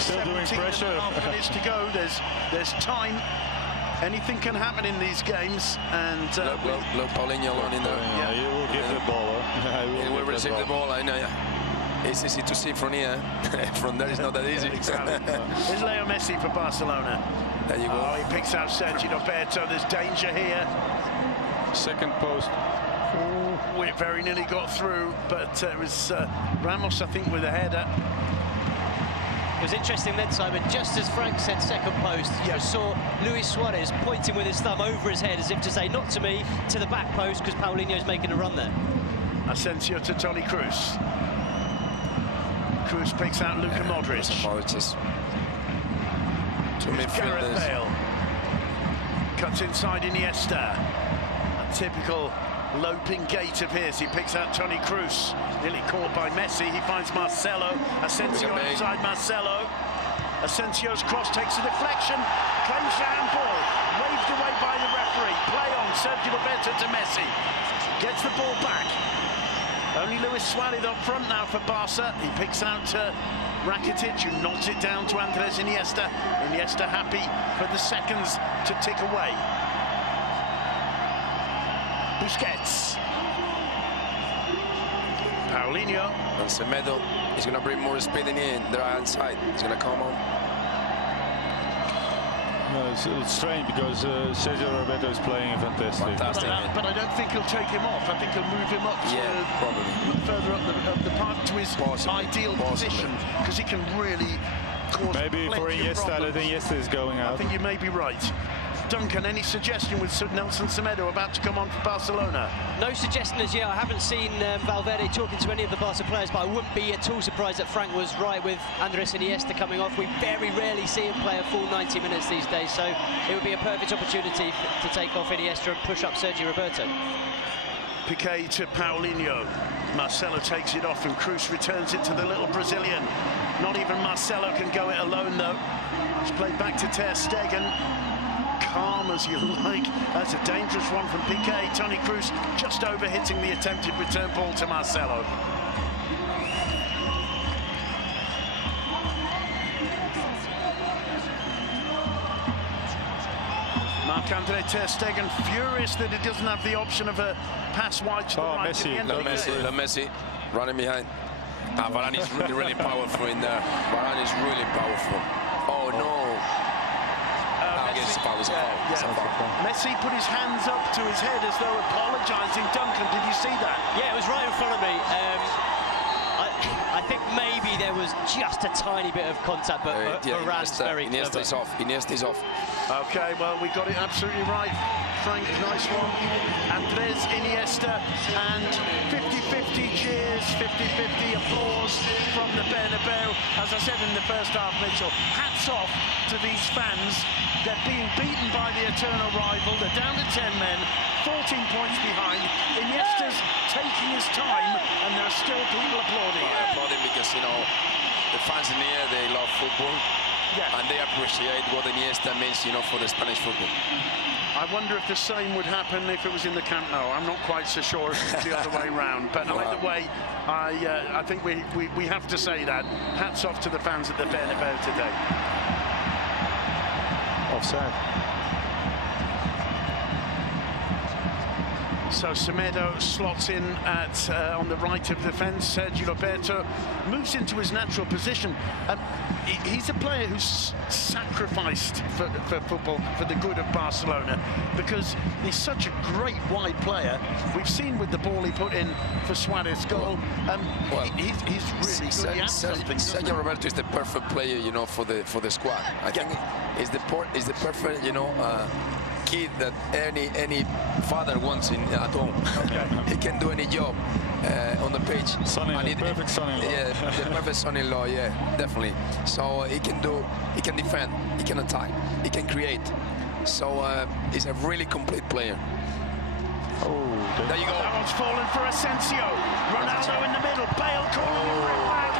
still doing pressure. 17.5 minutes to go, there's time. Anything can happen in these games, and look, Paulinho alone in there. Yeah, he will give the ball. He will receive the ball. I know. It's easy to see from here. From there, it's not that easy. Exactly. Here's Leo Messi for Barcelona. There you go. Oh, he picks out Sergio Roberto. There's danger here. Second post. We very nearly got through, but it was Ramos, I think, with a header. It was interesting then, Simon, just as Frank said second post, you just saw Luis Suarez pointing with his thumb over his head as if to say, not to me, to the back post, because Paulinho's making a run there. Asensio to Toni Kroos. Kroos picks out Luka Modric. Gareth Bale. Cuts inside Iniesta. A typical loping gait of his. He picks out Toni Kroos. Nearly caught by Messi. He finds Marcelo. Asensio inside Marcelo. Asensio's cross takes a deflection. Claims the handball. Waved away by the referee. Play on. Sergio Roberto to Messi. Gets the ball back. Only Luis Suarez up front now for Barca. He picks out Rakitic, who knocks it down to Andres Iniesta. Iniesta happy for the seconds to tick away. Busquets. Paulinho. And Semedo is going to bring more speed in the right hand side. He's going to come on. No, it's strange because Sergio Roberto is playing fantastic. But I don't think he'll take him off. I think he'll move him up probably further up the park to his ideal position, because he can really cause maybe for Iniesta. I think Iniesta is going out. I think you may be right. Duncan, any suggestion with Nelson Semedo about to come on for Barcelona? No suggestion as yet. I haven't seen Valverde talking to any of the Barca players, but I wouldn't be at all surprised that Frank was right with Andres Iniesta coming off. We very rarely see him play a full 90 minutes these days, so it would be a perfect opportunity to take off Iniesta and push up Sergio Roberto. Piqué to Paulinho. Marcelo takes it off and Cruz returns it to the little Brazilian. Not even Marcelo can go it alone though. It's played back to Ter Stegen. Calm as you like. That's a dangerous one from Piqué. Toni Kroos just over hitting the attempted return ball to Marcelo. Marc-Andre Ter Stegen furious that he doesn't have the option of a pass wide to the right. Messi running behind. Varane is really powerful in there. Varane is really powerful. Oh no. Messi put his hands up to his head as though apologising. Duncan, did you see that? Yeah, it was right in front of me. I think maybe there was just a tiny bit of contact, but Varane's very clever. Iniesta is off. Okay, well, we got it absolutely right. Frank, nice one. Andres Iniesta, and 50-50 cheers, 50-50 applause from the Bernabeu. As I said in the first half, Mitchell, hats off to these fans. They're being beaten by the eternal rival. They're down to 10 men, 14 points behind. Iniesta's taking his time, and there are still people applauding. Applauding because, you know, the fans in here, they love football. Yeah. And they appreciate what Iniesta means, you know, for the Spanish football. I wonder if the same would happen if it was in the Camp Nou. I'm not quite so sure if it's the other way round. But either way, I think we have to say that. Hats off to the fans at the Bernabeu today. Offside. So Semedo slots in at on the right of the fence. Sergio Roberto moves into his natural position. He's a player who's sacrificed for football, for the good of Barcelona, because he's such a great wide player. We've seen with the ball he put in for Suarez's goal. He's really good. He has something. Sergio Roberto is the perfect player, you know, for the squad. I think is the perfect, you know, kid that any father wants at home. Okay. He can do any job on the pitch. Perfect son-in-law. Yeah, the perfect son-in-law. Yeah, definitely. So he can defend, he can attack, he can create. So he's a really complete player. Oh, there you go. That one's fallen for Asensio. Ronaldo in the middle. Bale calling for it back.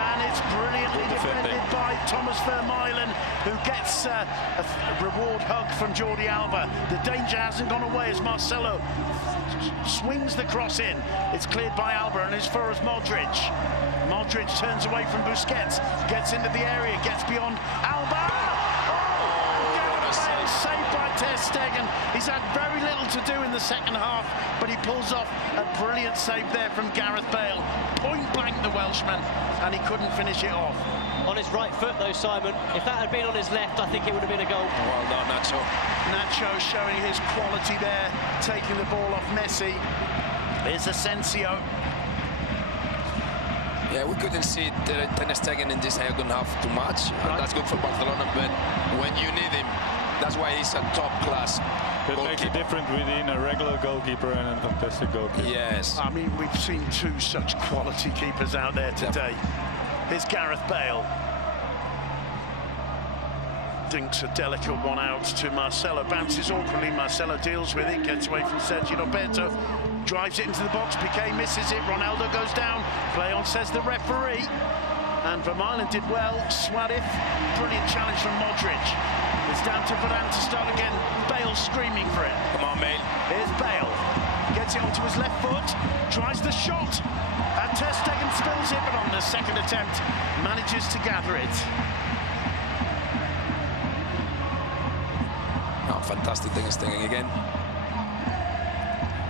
And it's brilliantly defended by Thomas Vermaelen, who gets a reward hug from Jordi Alba. The danger hasn't gone away as Marcelo swings the cross in. It's cleared by Alba and is for us Modric. Modric turns away from Busquets, gets into the area, gets beyond Alba. Saved by Ter Stegen. He's had very little to do in the second half, but he pulls off a brilliant save there from Gareth Bale. Point blank the Welshman, and he couldn't finish it off. On his right foot though, Simon. If that had been on his left, I think it would have been a goal. Well done, Nacho. Nacho showing his quality there, taking the ball off Messi. Here's Asensio. Yeah, we couldn't see Ter Stegen in this second half too much. Right. That's good for Barcelona, but when you need him, that's why he's a top-class goalkeeper. It makes a difference between a regular goalkeeper and a fantastic goalkeeper. Yes. I mean, we've seen two such quality keepers out there today. Here's Gareth Bale. Dinks a delicate one out to Marcelo. Bounces awkwardly. Marcelo deals with it. Gets away from Sergio Roberto. Drives it into the box. Piqué misses it. Ronaldo goes down. Play on, says the referee. And Vermaelen did well. Suarez. Brilliant challenge from Modric. It's down to Varane to start again. Bale screaming for it. Come on, mate. Here's Bale. Gets it onto his left foot. Tries the shot. And Ter Stegen spills it, but on the second attempt, manages to gather it. Oh, fantastic thing is thinking again.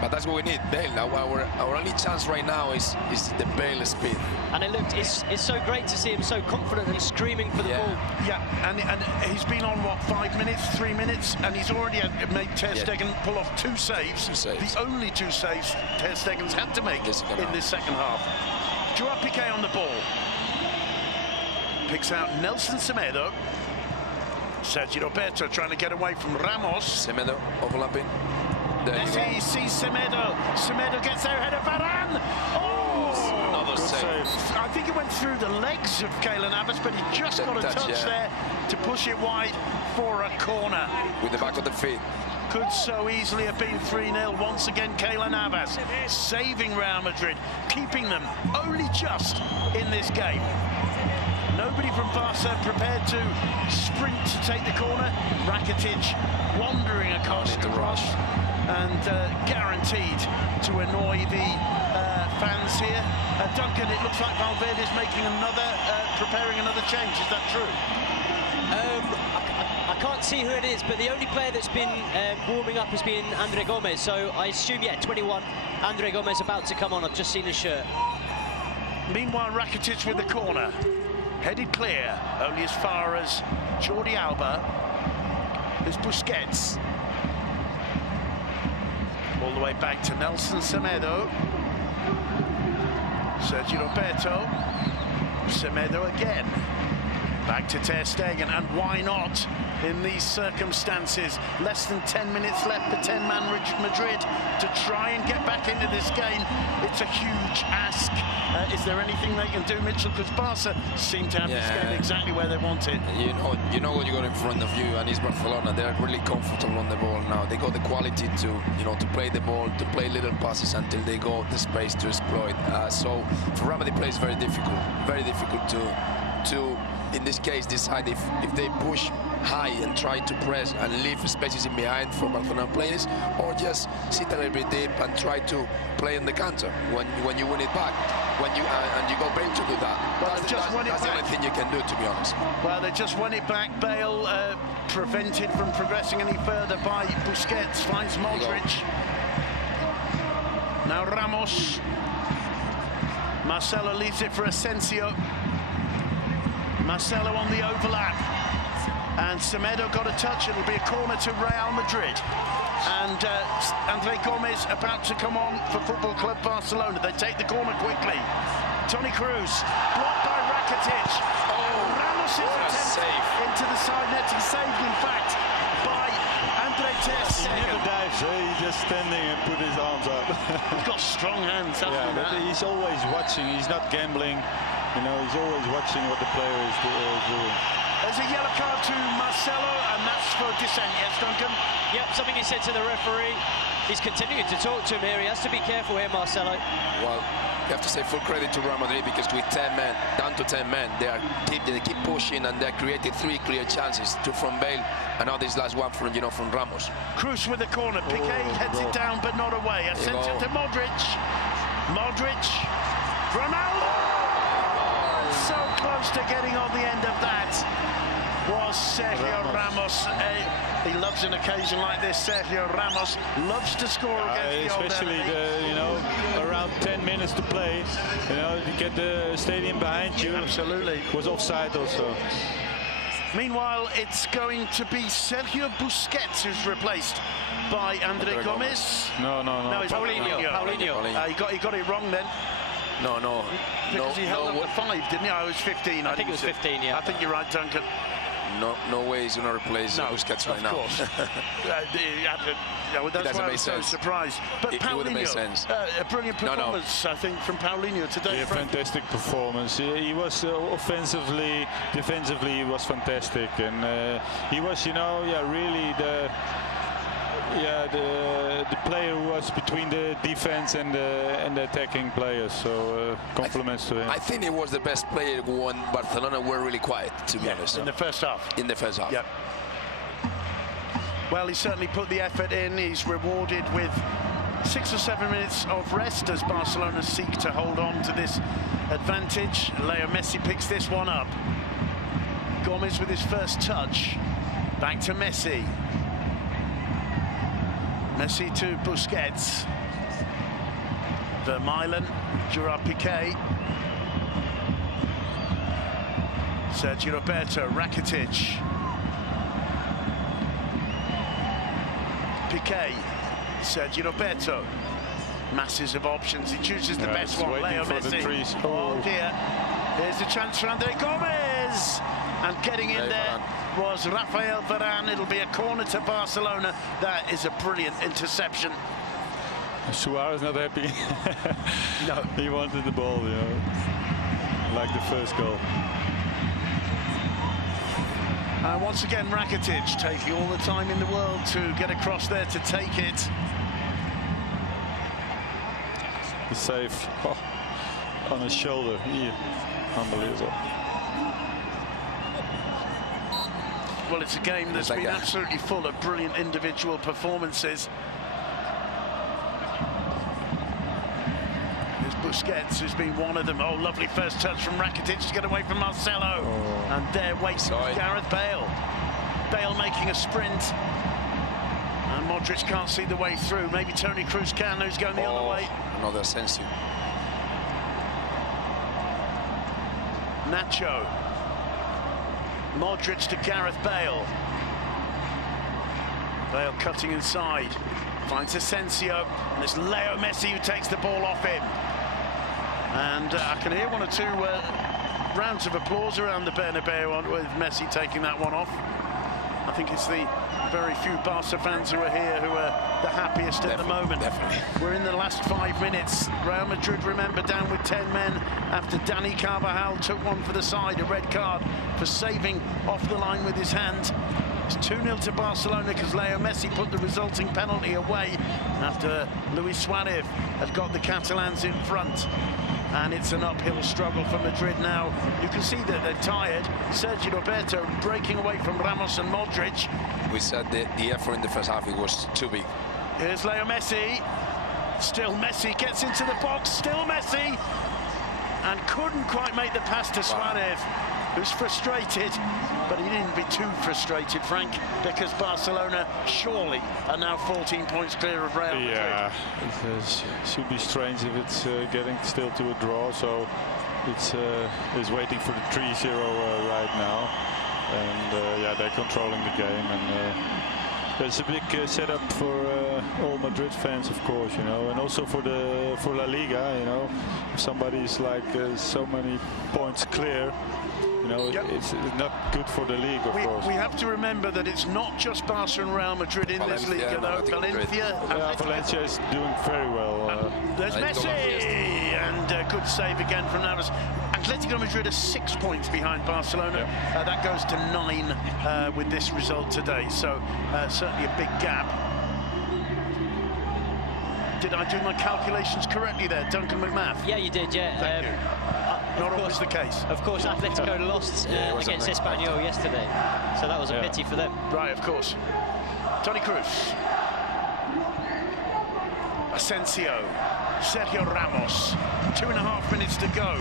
But that's what we need. Bale. Our only chance right now is the Bale speed. And it's so great to see him so confident and screaming for the ball. Yeah, and he's been on, what, 5 minutes, 3 minutes, and he's already made Ter Stegen pull off 2 saves. The only 2 saves Ter Stegen's had to make in this second half. Joao Piqué on the ball. Picks out Nelson Semedo. Sergio Roberto trying to get away from Ramos. Semedo overlapping. Messi sees Semedo. Semedo gets there ahead of Varane. Oh! Another save. I think it went through the legs of Keylor Navas, but he just got a touch there to push it wide for a corner. With the back of the feet. Could so easily have been 3-0. Once again, Keylor Navas saving Real Madrid, keeping them only just in this game. Nobody from Barca prepared to sprint to take the corner. Rakitic wandering across and guaranteed to annoy the fans here. Duncan, it looks like Valverde's making preparing another change. Is that true? I can't see who it is, but the only player that's been warming up has been Andre Gomez. So I assume, 21. Andre Gomez about to come on. I've just seen his shirt. Meanwhile, Rakitic with the corner. Headed clear, only as far as Jordi Alba. There's Busquets. All the way back to Nelson Semedo. Sergio Roberto. Semedo again. Back to Ter Stegen, and why not in these circumstances? Less than 10 minutes left for 10-man Madrid to try and get back into this game. It's a huge ask. Is there anything they can do, Mitchell? Because Barca seem to have this game exactly where they want it. You know what you got in front of you, and it's Barcelona. They're really comfortable on the ball now. They got the quality to play the ball, to play little passes until they got the space to exploit. So for Real Madrid, play is very difficult to in this case decide if they push high and try to press and leave spaces in behind for Barcelona players, or just sit a little bit deep and try to play on the counter when you win it back, and you go Bale to do that. Well, that's the only thing you can do, to be honest. Well, they just won it back. Bale prevented from progressing any further by Busquets. Finds Modric. Now Ramos. Marcelo leaves it for Asensio. Marcelo on the overlap, and Semedo got a touch. It'll be a corner to Real Madrid, and Andre Gomez about to come on for Football Club Barcelona. They take the corner quickly. Toni Kroos blocked by Rakitic. Ramos is attempt into the side net. He's saved, in fact, by Andre Ter Stegen. He never dives, he's just standing and put his arms up. He's got strong hands. But he's always watching. He's not gambling. He's always watching what the player is doing. There's a yellow card to Marcelo, and that's for dissent. Yes, Duncan? Yep, something he said to the referee. He's continuing to talk to him here. He has to be careful here, Marcelo. Well, you have to say full credit to Real Madrid, because with 10 men, down to 10 men, they keep pushing, and they created 3 clear chances, 2 from Bale, and now this last one from Ramos. Kroos with the corner. Piqué heads it down, but not away. Asensio to Modric. Modric. Ronaldo! So close to getting on the end of that was Sergio Ramos. He loves an occasion like this. Sergio Ramos loves to score against the especially around 10 minutes to play. To get the stadium behind you. Absolutely. Was offside also. Meanwhile, it's going to be Sergio Busquets who's replaced by Andre Gomez. No. It's Paulinho. He got it wrong then. No. Because he held up the 5, didn't he? I was 15. I think it was 15, yeah. I think you're right, Duncan. No way he's going to replace Busquets right now. Of course. That's why I was so surprised. But it wouldn't make sense. A brilliant performance, I think, from Paulinho today. Yeah, fantastic performance. He was offensively, defensively, he was fantastic, and he was, really the player who was between the defense and the attacking players. So compliments to him. I think he was the best player when Barcelona were really quiet, to be honest. In the first half. In the first half. Yep. Well, he certainly put the effort in. He's rewarded with 6 or 7 minutes of rest as Barcelona seek to hold on to this advantage. Leo Messi picks this one up. Gomez with his first touch. Back to Messi. Messi to Busquets. Vermaelen, Gerard Piqué, Sergio Roberto, Rakitic, Piqué, Sergio Roberto. Masses of options. He chooses the best one. Leo Messi. Oh dear. Here's the chance for Andre Gomez. And getting in there was Rafael Varane. It'll be a corner to Barcelona. That is a brilliant interception. Suarez not happy. No. He wanted the ball, you know, like the first goal. And once again, Rakitic taking all the time in the world to get across there to take it. The save on his shoulder. Unbelievable. Well, it's a game that's been absolutely full of brilliant individual performances. There's Busquets, who's been one of them. Oh, lovely first touch from Rakitic to get away from Marcelo. And there waits Gareth Bale. Bale making a sprint. And Modric can't see the way through. Maybe Toni Kroos can, who's going the other way. Another Asensio. Nacho. Modric to Gareth Bale. Bale cutting inside. Finds Asensio. And it's Leo Messi who takes the ball off him. And I can hear one or two rounds of applause around the Bernabeu with Messi taking that one off. I think it's the very few Barca fans who are here who are the happiest at the moment. We're in the last 5 minutes. Real Madrid, remember, down with 10 men after Dani Carvajal took one for the side, a red card for saving off the line with his hand. It's 2-0 to Barcelona because Leo Messi put the resulting penalty away after Luis Suarez had got the Catalans in front. And it's an uphill struggle for Madrid now. You can see that they're tired. Sergio Roberto breaking away from Ramos and Modric. We said that the effort in the first half, it was too big. Here's Leo Messi. Still Messi gets into the box. Still Messi. And couldn't quite make the pass to Suarez, who's frustrated. But he didn't be too frustrated, Frank, because Barcelona surely are now 14 points clear of Real Madrid. Yeah, it should be strange if it's getting still to a draw. So it's waiting for the 3-0 right now. And yeah, they're controlling the game. And it's a big setup for all Madrid fans, of course, you know, and also for La Liga, you know. If somebody's like so many points clear, you know, it's not good for the league, of course. We have to remember that it's not just Barca and Real Madrid in this league, you know. Valencia is doing very well. There's Messi, and good save again from Navas. Atletico Madrid are 6 points behind Barcelona. That goes to 9 with this result today. So certainly a big gap. Did I do my calculations correctly there, Duncan McMath? Yeah, you did, yeah. Thank you. Not always the case. Of course, Atletico lost against Espanyol yesterday, so that was a pity for them. Right, of course. Toni Kroos. Asensio. Sergio Ramos. 2.5 minutes to go.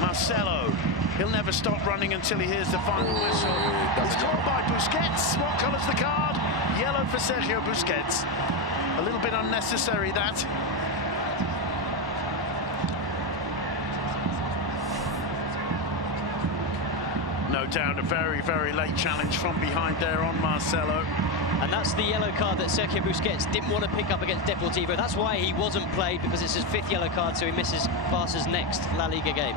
Marcelo. He'll never stop running until he hears the final whistle. It's called by Busquets. What colour's the card? Yellow for Sergio Busquets. A little bit unnecessary, that. No doubt a very, very late challenge from behind there on Marcelo. And that's the yellow card that Sergio Busquets didn't want to pick up against Deportivo. That's why he wasn't played, because it's his 5th yellow card, so he misses Barca's next La Liga game.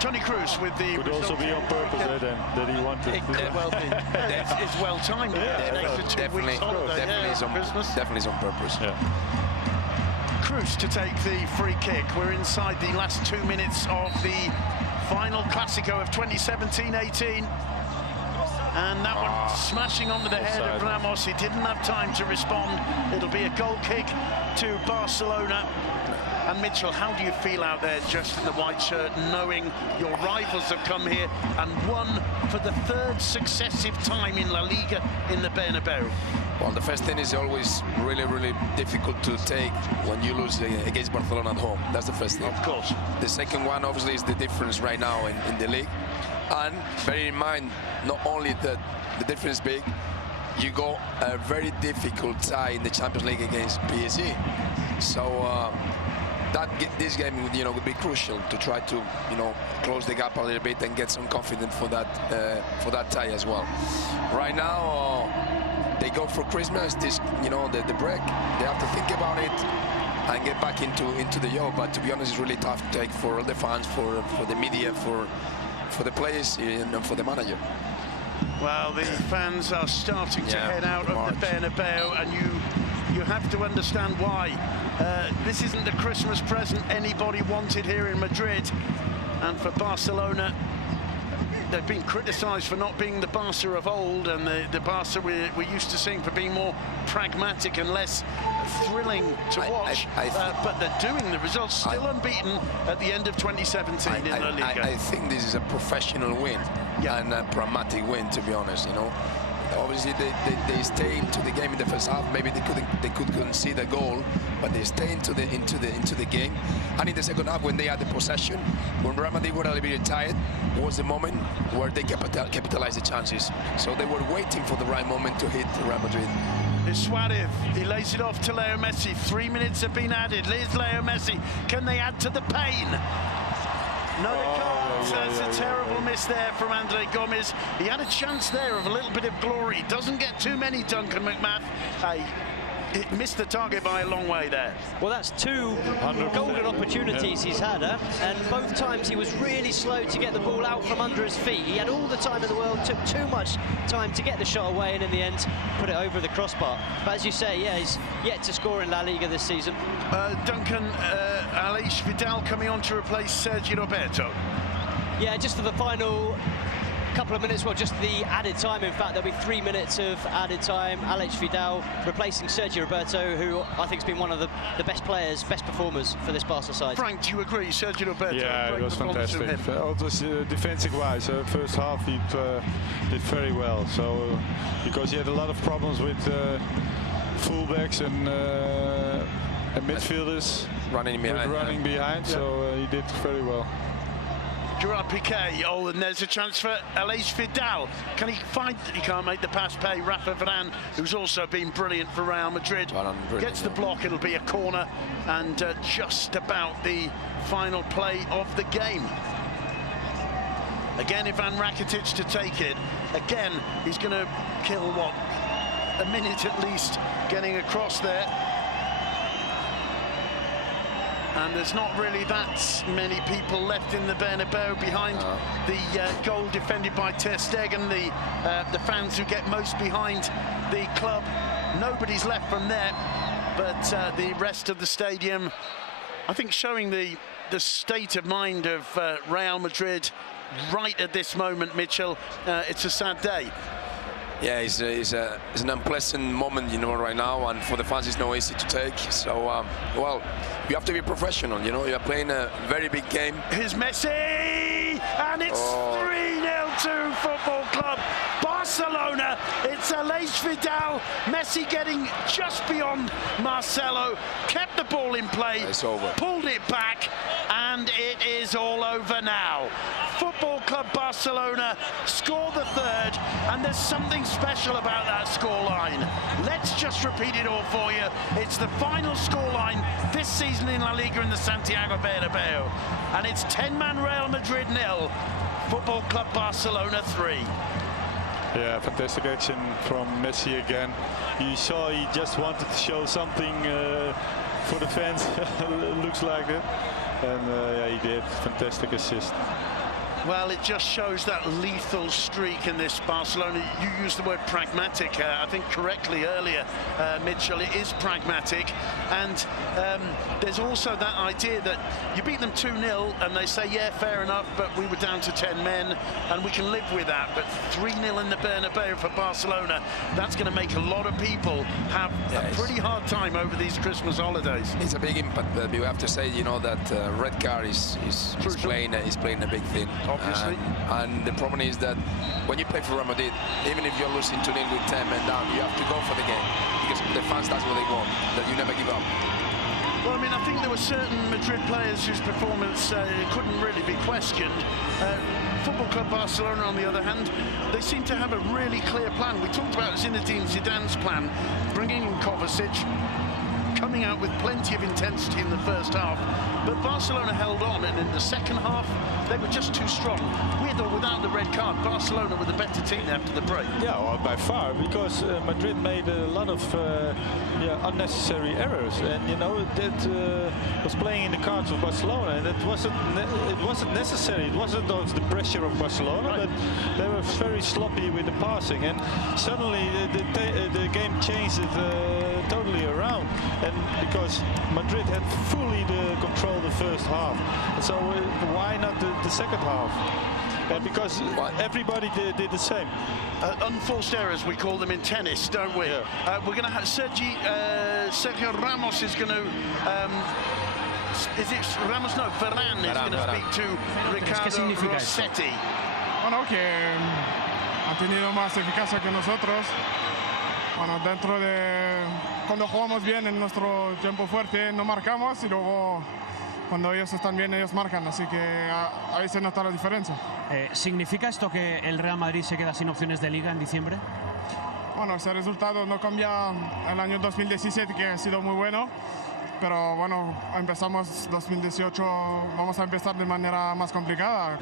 Toni Kroos with the... Could also be on purpose that he wanted. It could well be. It's well timed. Definitely is on purpose. Kroos to take the free kick. We're inside the last 2 minutes of the final Clásico of 2017-18. And that one smashing onto the head of Ramos. He didn't have time to respond. It'll be a goal kick to Barcelona. And Mitchell, how do you feel out there just in the white shirt, knowing your rivals have come here and won for the 3rd successive time in La Liga in the Bernabeu? Well, the first thing is always really, really difficult to take when you lose against Barcelona at home. That's the first thing. Of course. The second one, obviously, is the difference right now in the league. And bear in mind, not only that the difference is big, you got a very difficult tie in the Champions League against PSG. So this game would be crucial to try to close the gap a little bit and get some confidence for that tie as well. Right now they go for Christmas. The break. They have to think about it and get back into the job. But to be honest, it's really tough to take for all the fans, for the media, for the players, and for the manager. Well, the fans are starting to head out of the Bernabeu, and you have to understand why. This isn't the Christmas present anybody wanted here in Madrid, and for Barcelona, they've been criticised for not being the Barca of old, and the Barca we're used to seeing for being more pragmatic and less thrilling to watch. But they're doing the results, still unbeaten at the end of 2017 in La Liga. I think this is a professional win and a pragmatic win, to be honest. Obviously they stay into the game in the first half. Maybe they could concede a goal, but they stay into the game. And in the second half, when they had the possession, when Real Madrid were a little bit tired, was the moment where they capitalized the chances. So they were waiting for the right moment to hit Real Madrid. It's Suarez. He lays it off to Leo Messi. 3 minutes have been added. Here's Leo Messi. Can they add to the pain? No, they can't. It's a terrible miss there from Andre Gomez. He had a chance there of a little bit of glory. Doesn't get too many, Duncan McMath. It missed the target by a long way there. Well, that's 2 golden opportunities he's had, and both times he was really slow to get the ball out from under his feet. He had all the time in the world, took too much time to get the shot away, and in the end put it over the crossbar. But as you say, he's yet to score in La Liga this season. Duncan, Aleix Vidal coming on to replace Sergio Roberto. Yeah, just for the final couple of minutes, well, just the added time. In fact, there'll be 3 minutes of added time. Aleix Vidal replacing Sergio Roberto, who I think has been one of the best players, best performers for this Barca side. Frank, do you agree? Sergio Roberto? Yeah, it was fantastic. Also, defensive-wise, first half he did very well. So because he had a lot of problems with fullbacks and midfielders running behind. So he did very well. Gerard Piqué, and there's a chance for Aleix Vidal. Can he find? He can't make the pass pay. Rafa Varane, who's also been brilliant for Real Madrid, gets the block. It'll be a corner, and just about the final play of the game. Again, Ivan Rakitic to take it. Again, he's going to kill, a minute at least getting across there. And there's not really that many people left in the Bernabeu behind the goal defended by Ter Stegen, the fans who get most behind the club. Nobody's left from there, but the rest of the stadium, I think, showing the state of mind of Real Madrid right at this moment, Mitchell. It's a sad day. Yeah, it's an unpleasant moment, right now, and for the fans it's not easy to take. So, well, you have to be professional, You're playing a very big game. Here's Messi, and it's 3-0 to Football Club Barcelona. It's Aleix Vidal. Messi getting just beyond Marcelo, kept the ball in play, it's over. Pulled it back, and it is all over now. Football Club Barcelona score the third, and there's something special about that scoreline. Let's just repeat it all for you. It's the final scoreline this season in La Liga in the Santiago Bernabeu, and it's 10-man Real Madrid 0, Football Club Barcelona 3. Yeah, fantastic action from Messi again. You saw he just wanted to show something for the fans. Looks like it, and yeah, he did. Fantastic assist. Well, it just shows that lethal streak in this Barcelona. You used the word pragmatic, I think correctly earlier, Mitchell. It is pragmatic, and there's also that idea that you beat them 2-0 and they say, yeah, fair enough, but we were down to 10 men and we can live with that. But 3-0 in the Bernabeu for Barcelona, that's going to make a lot of people have a pretty hard time over these Christmas holidays. It's a big impact, but you have to say, that red card is playing a big thing. Obviously. And the problem is that when you play for Real Madrid, even if you're losing 2-0 with 10 men down, you have to go for the game, because the fans, that's what they want, that you never give up. Well, I mean, I think there were certain Madrid players whose performance couldn't really be questioned. Football Club Barcelona, on the other hand, they seem to have a really clear plan. We talked about Zinedine Zidane's plan, bringing in Kovacic, coming out with plenty of intensity in the first half. But Barcelona held on, and in the second half, they were just too strong. With or without the red card, Barcelona were the better team after the break. Yeah, well, by far, because Madrid made a lot of unnecessary errors, and you know that was playing in the cards of Barcelona, and it wasn't necessary. It wasn't the pressure of Barcelona, right, but they were very sloppy with the passing, and suddenly the game changed it totally around, and because Madrid had fully the control the first half, and so why not the second half? Because everybody did the same. Unforced errors, we call them in tennis, don't we? Yeah. We're going to have Sergio Ramos is going to... is it Ramos? No, Varane is going to speak to Ricardo Rossetti. Bueno, que ha tenido más eficacia que nosotros. Bueno, dentro de... Cuando jugamos bien en nuestro tiempo fuerte no marcamos, y luego cuando ellos están bien ellos marcan, así que ahí se nota la diferencia. ¿Significa esto que el Real Madrid se queda sin opciones de Liga en diciembre? Bueno, ese resultado no cambia el año 2017, que ha sido muy bueno, pero bueno, empezamos 2018, vamos a empezar de manera más complicada.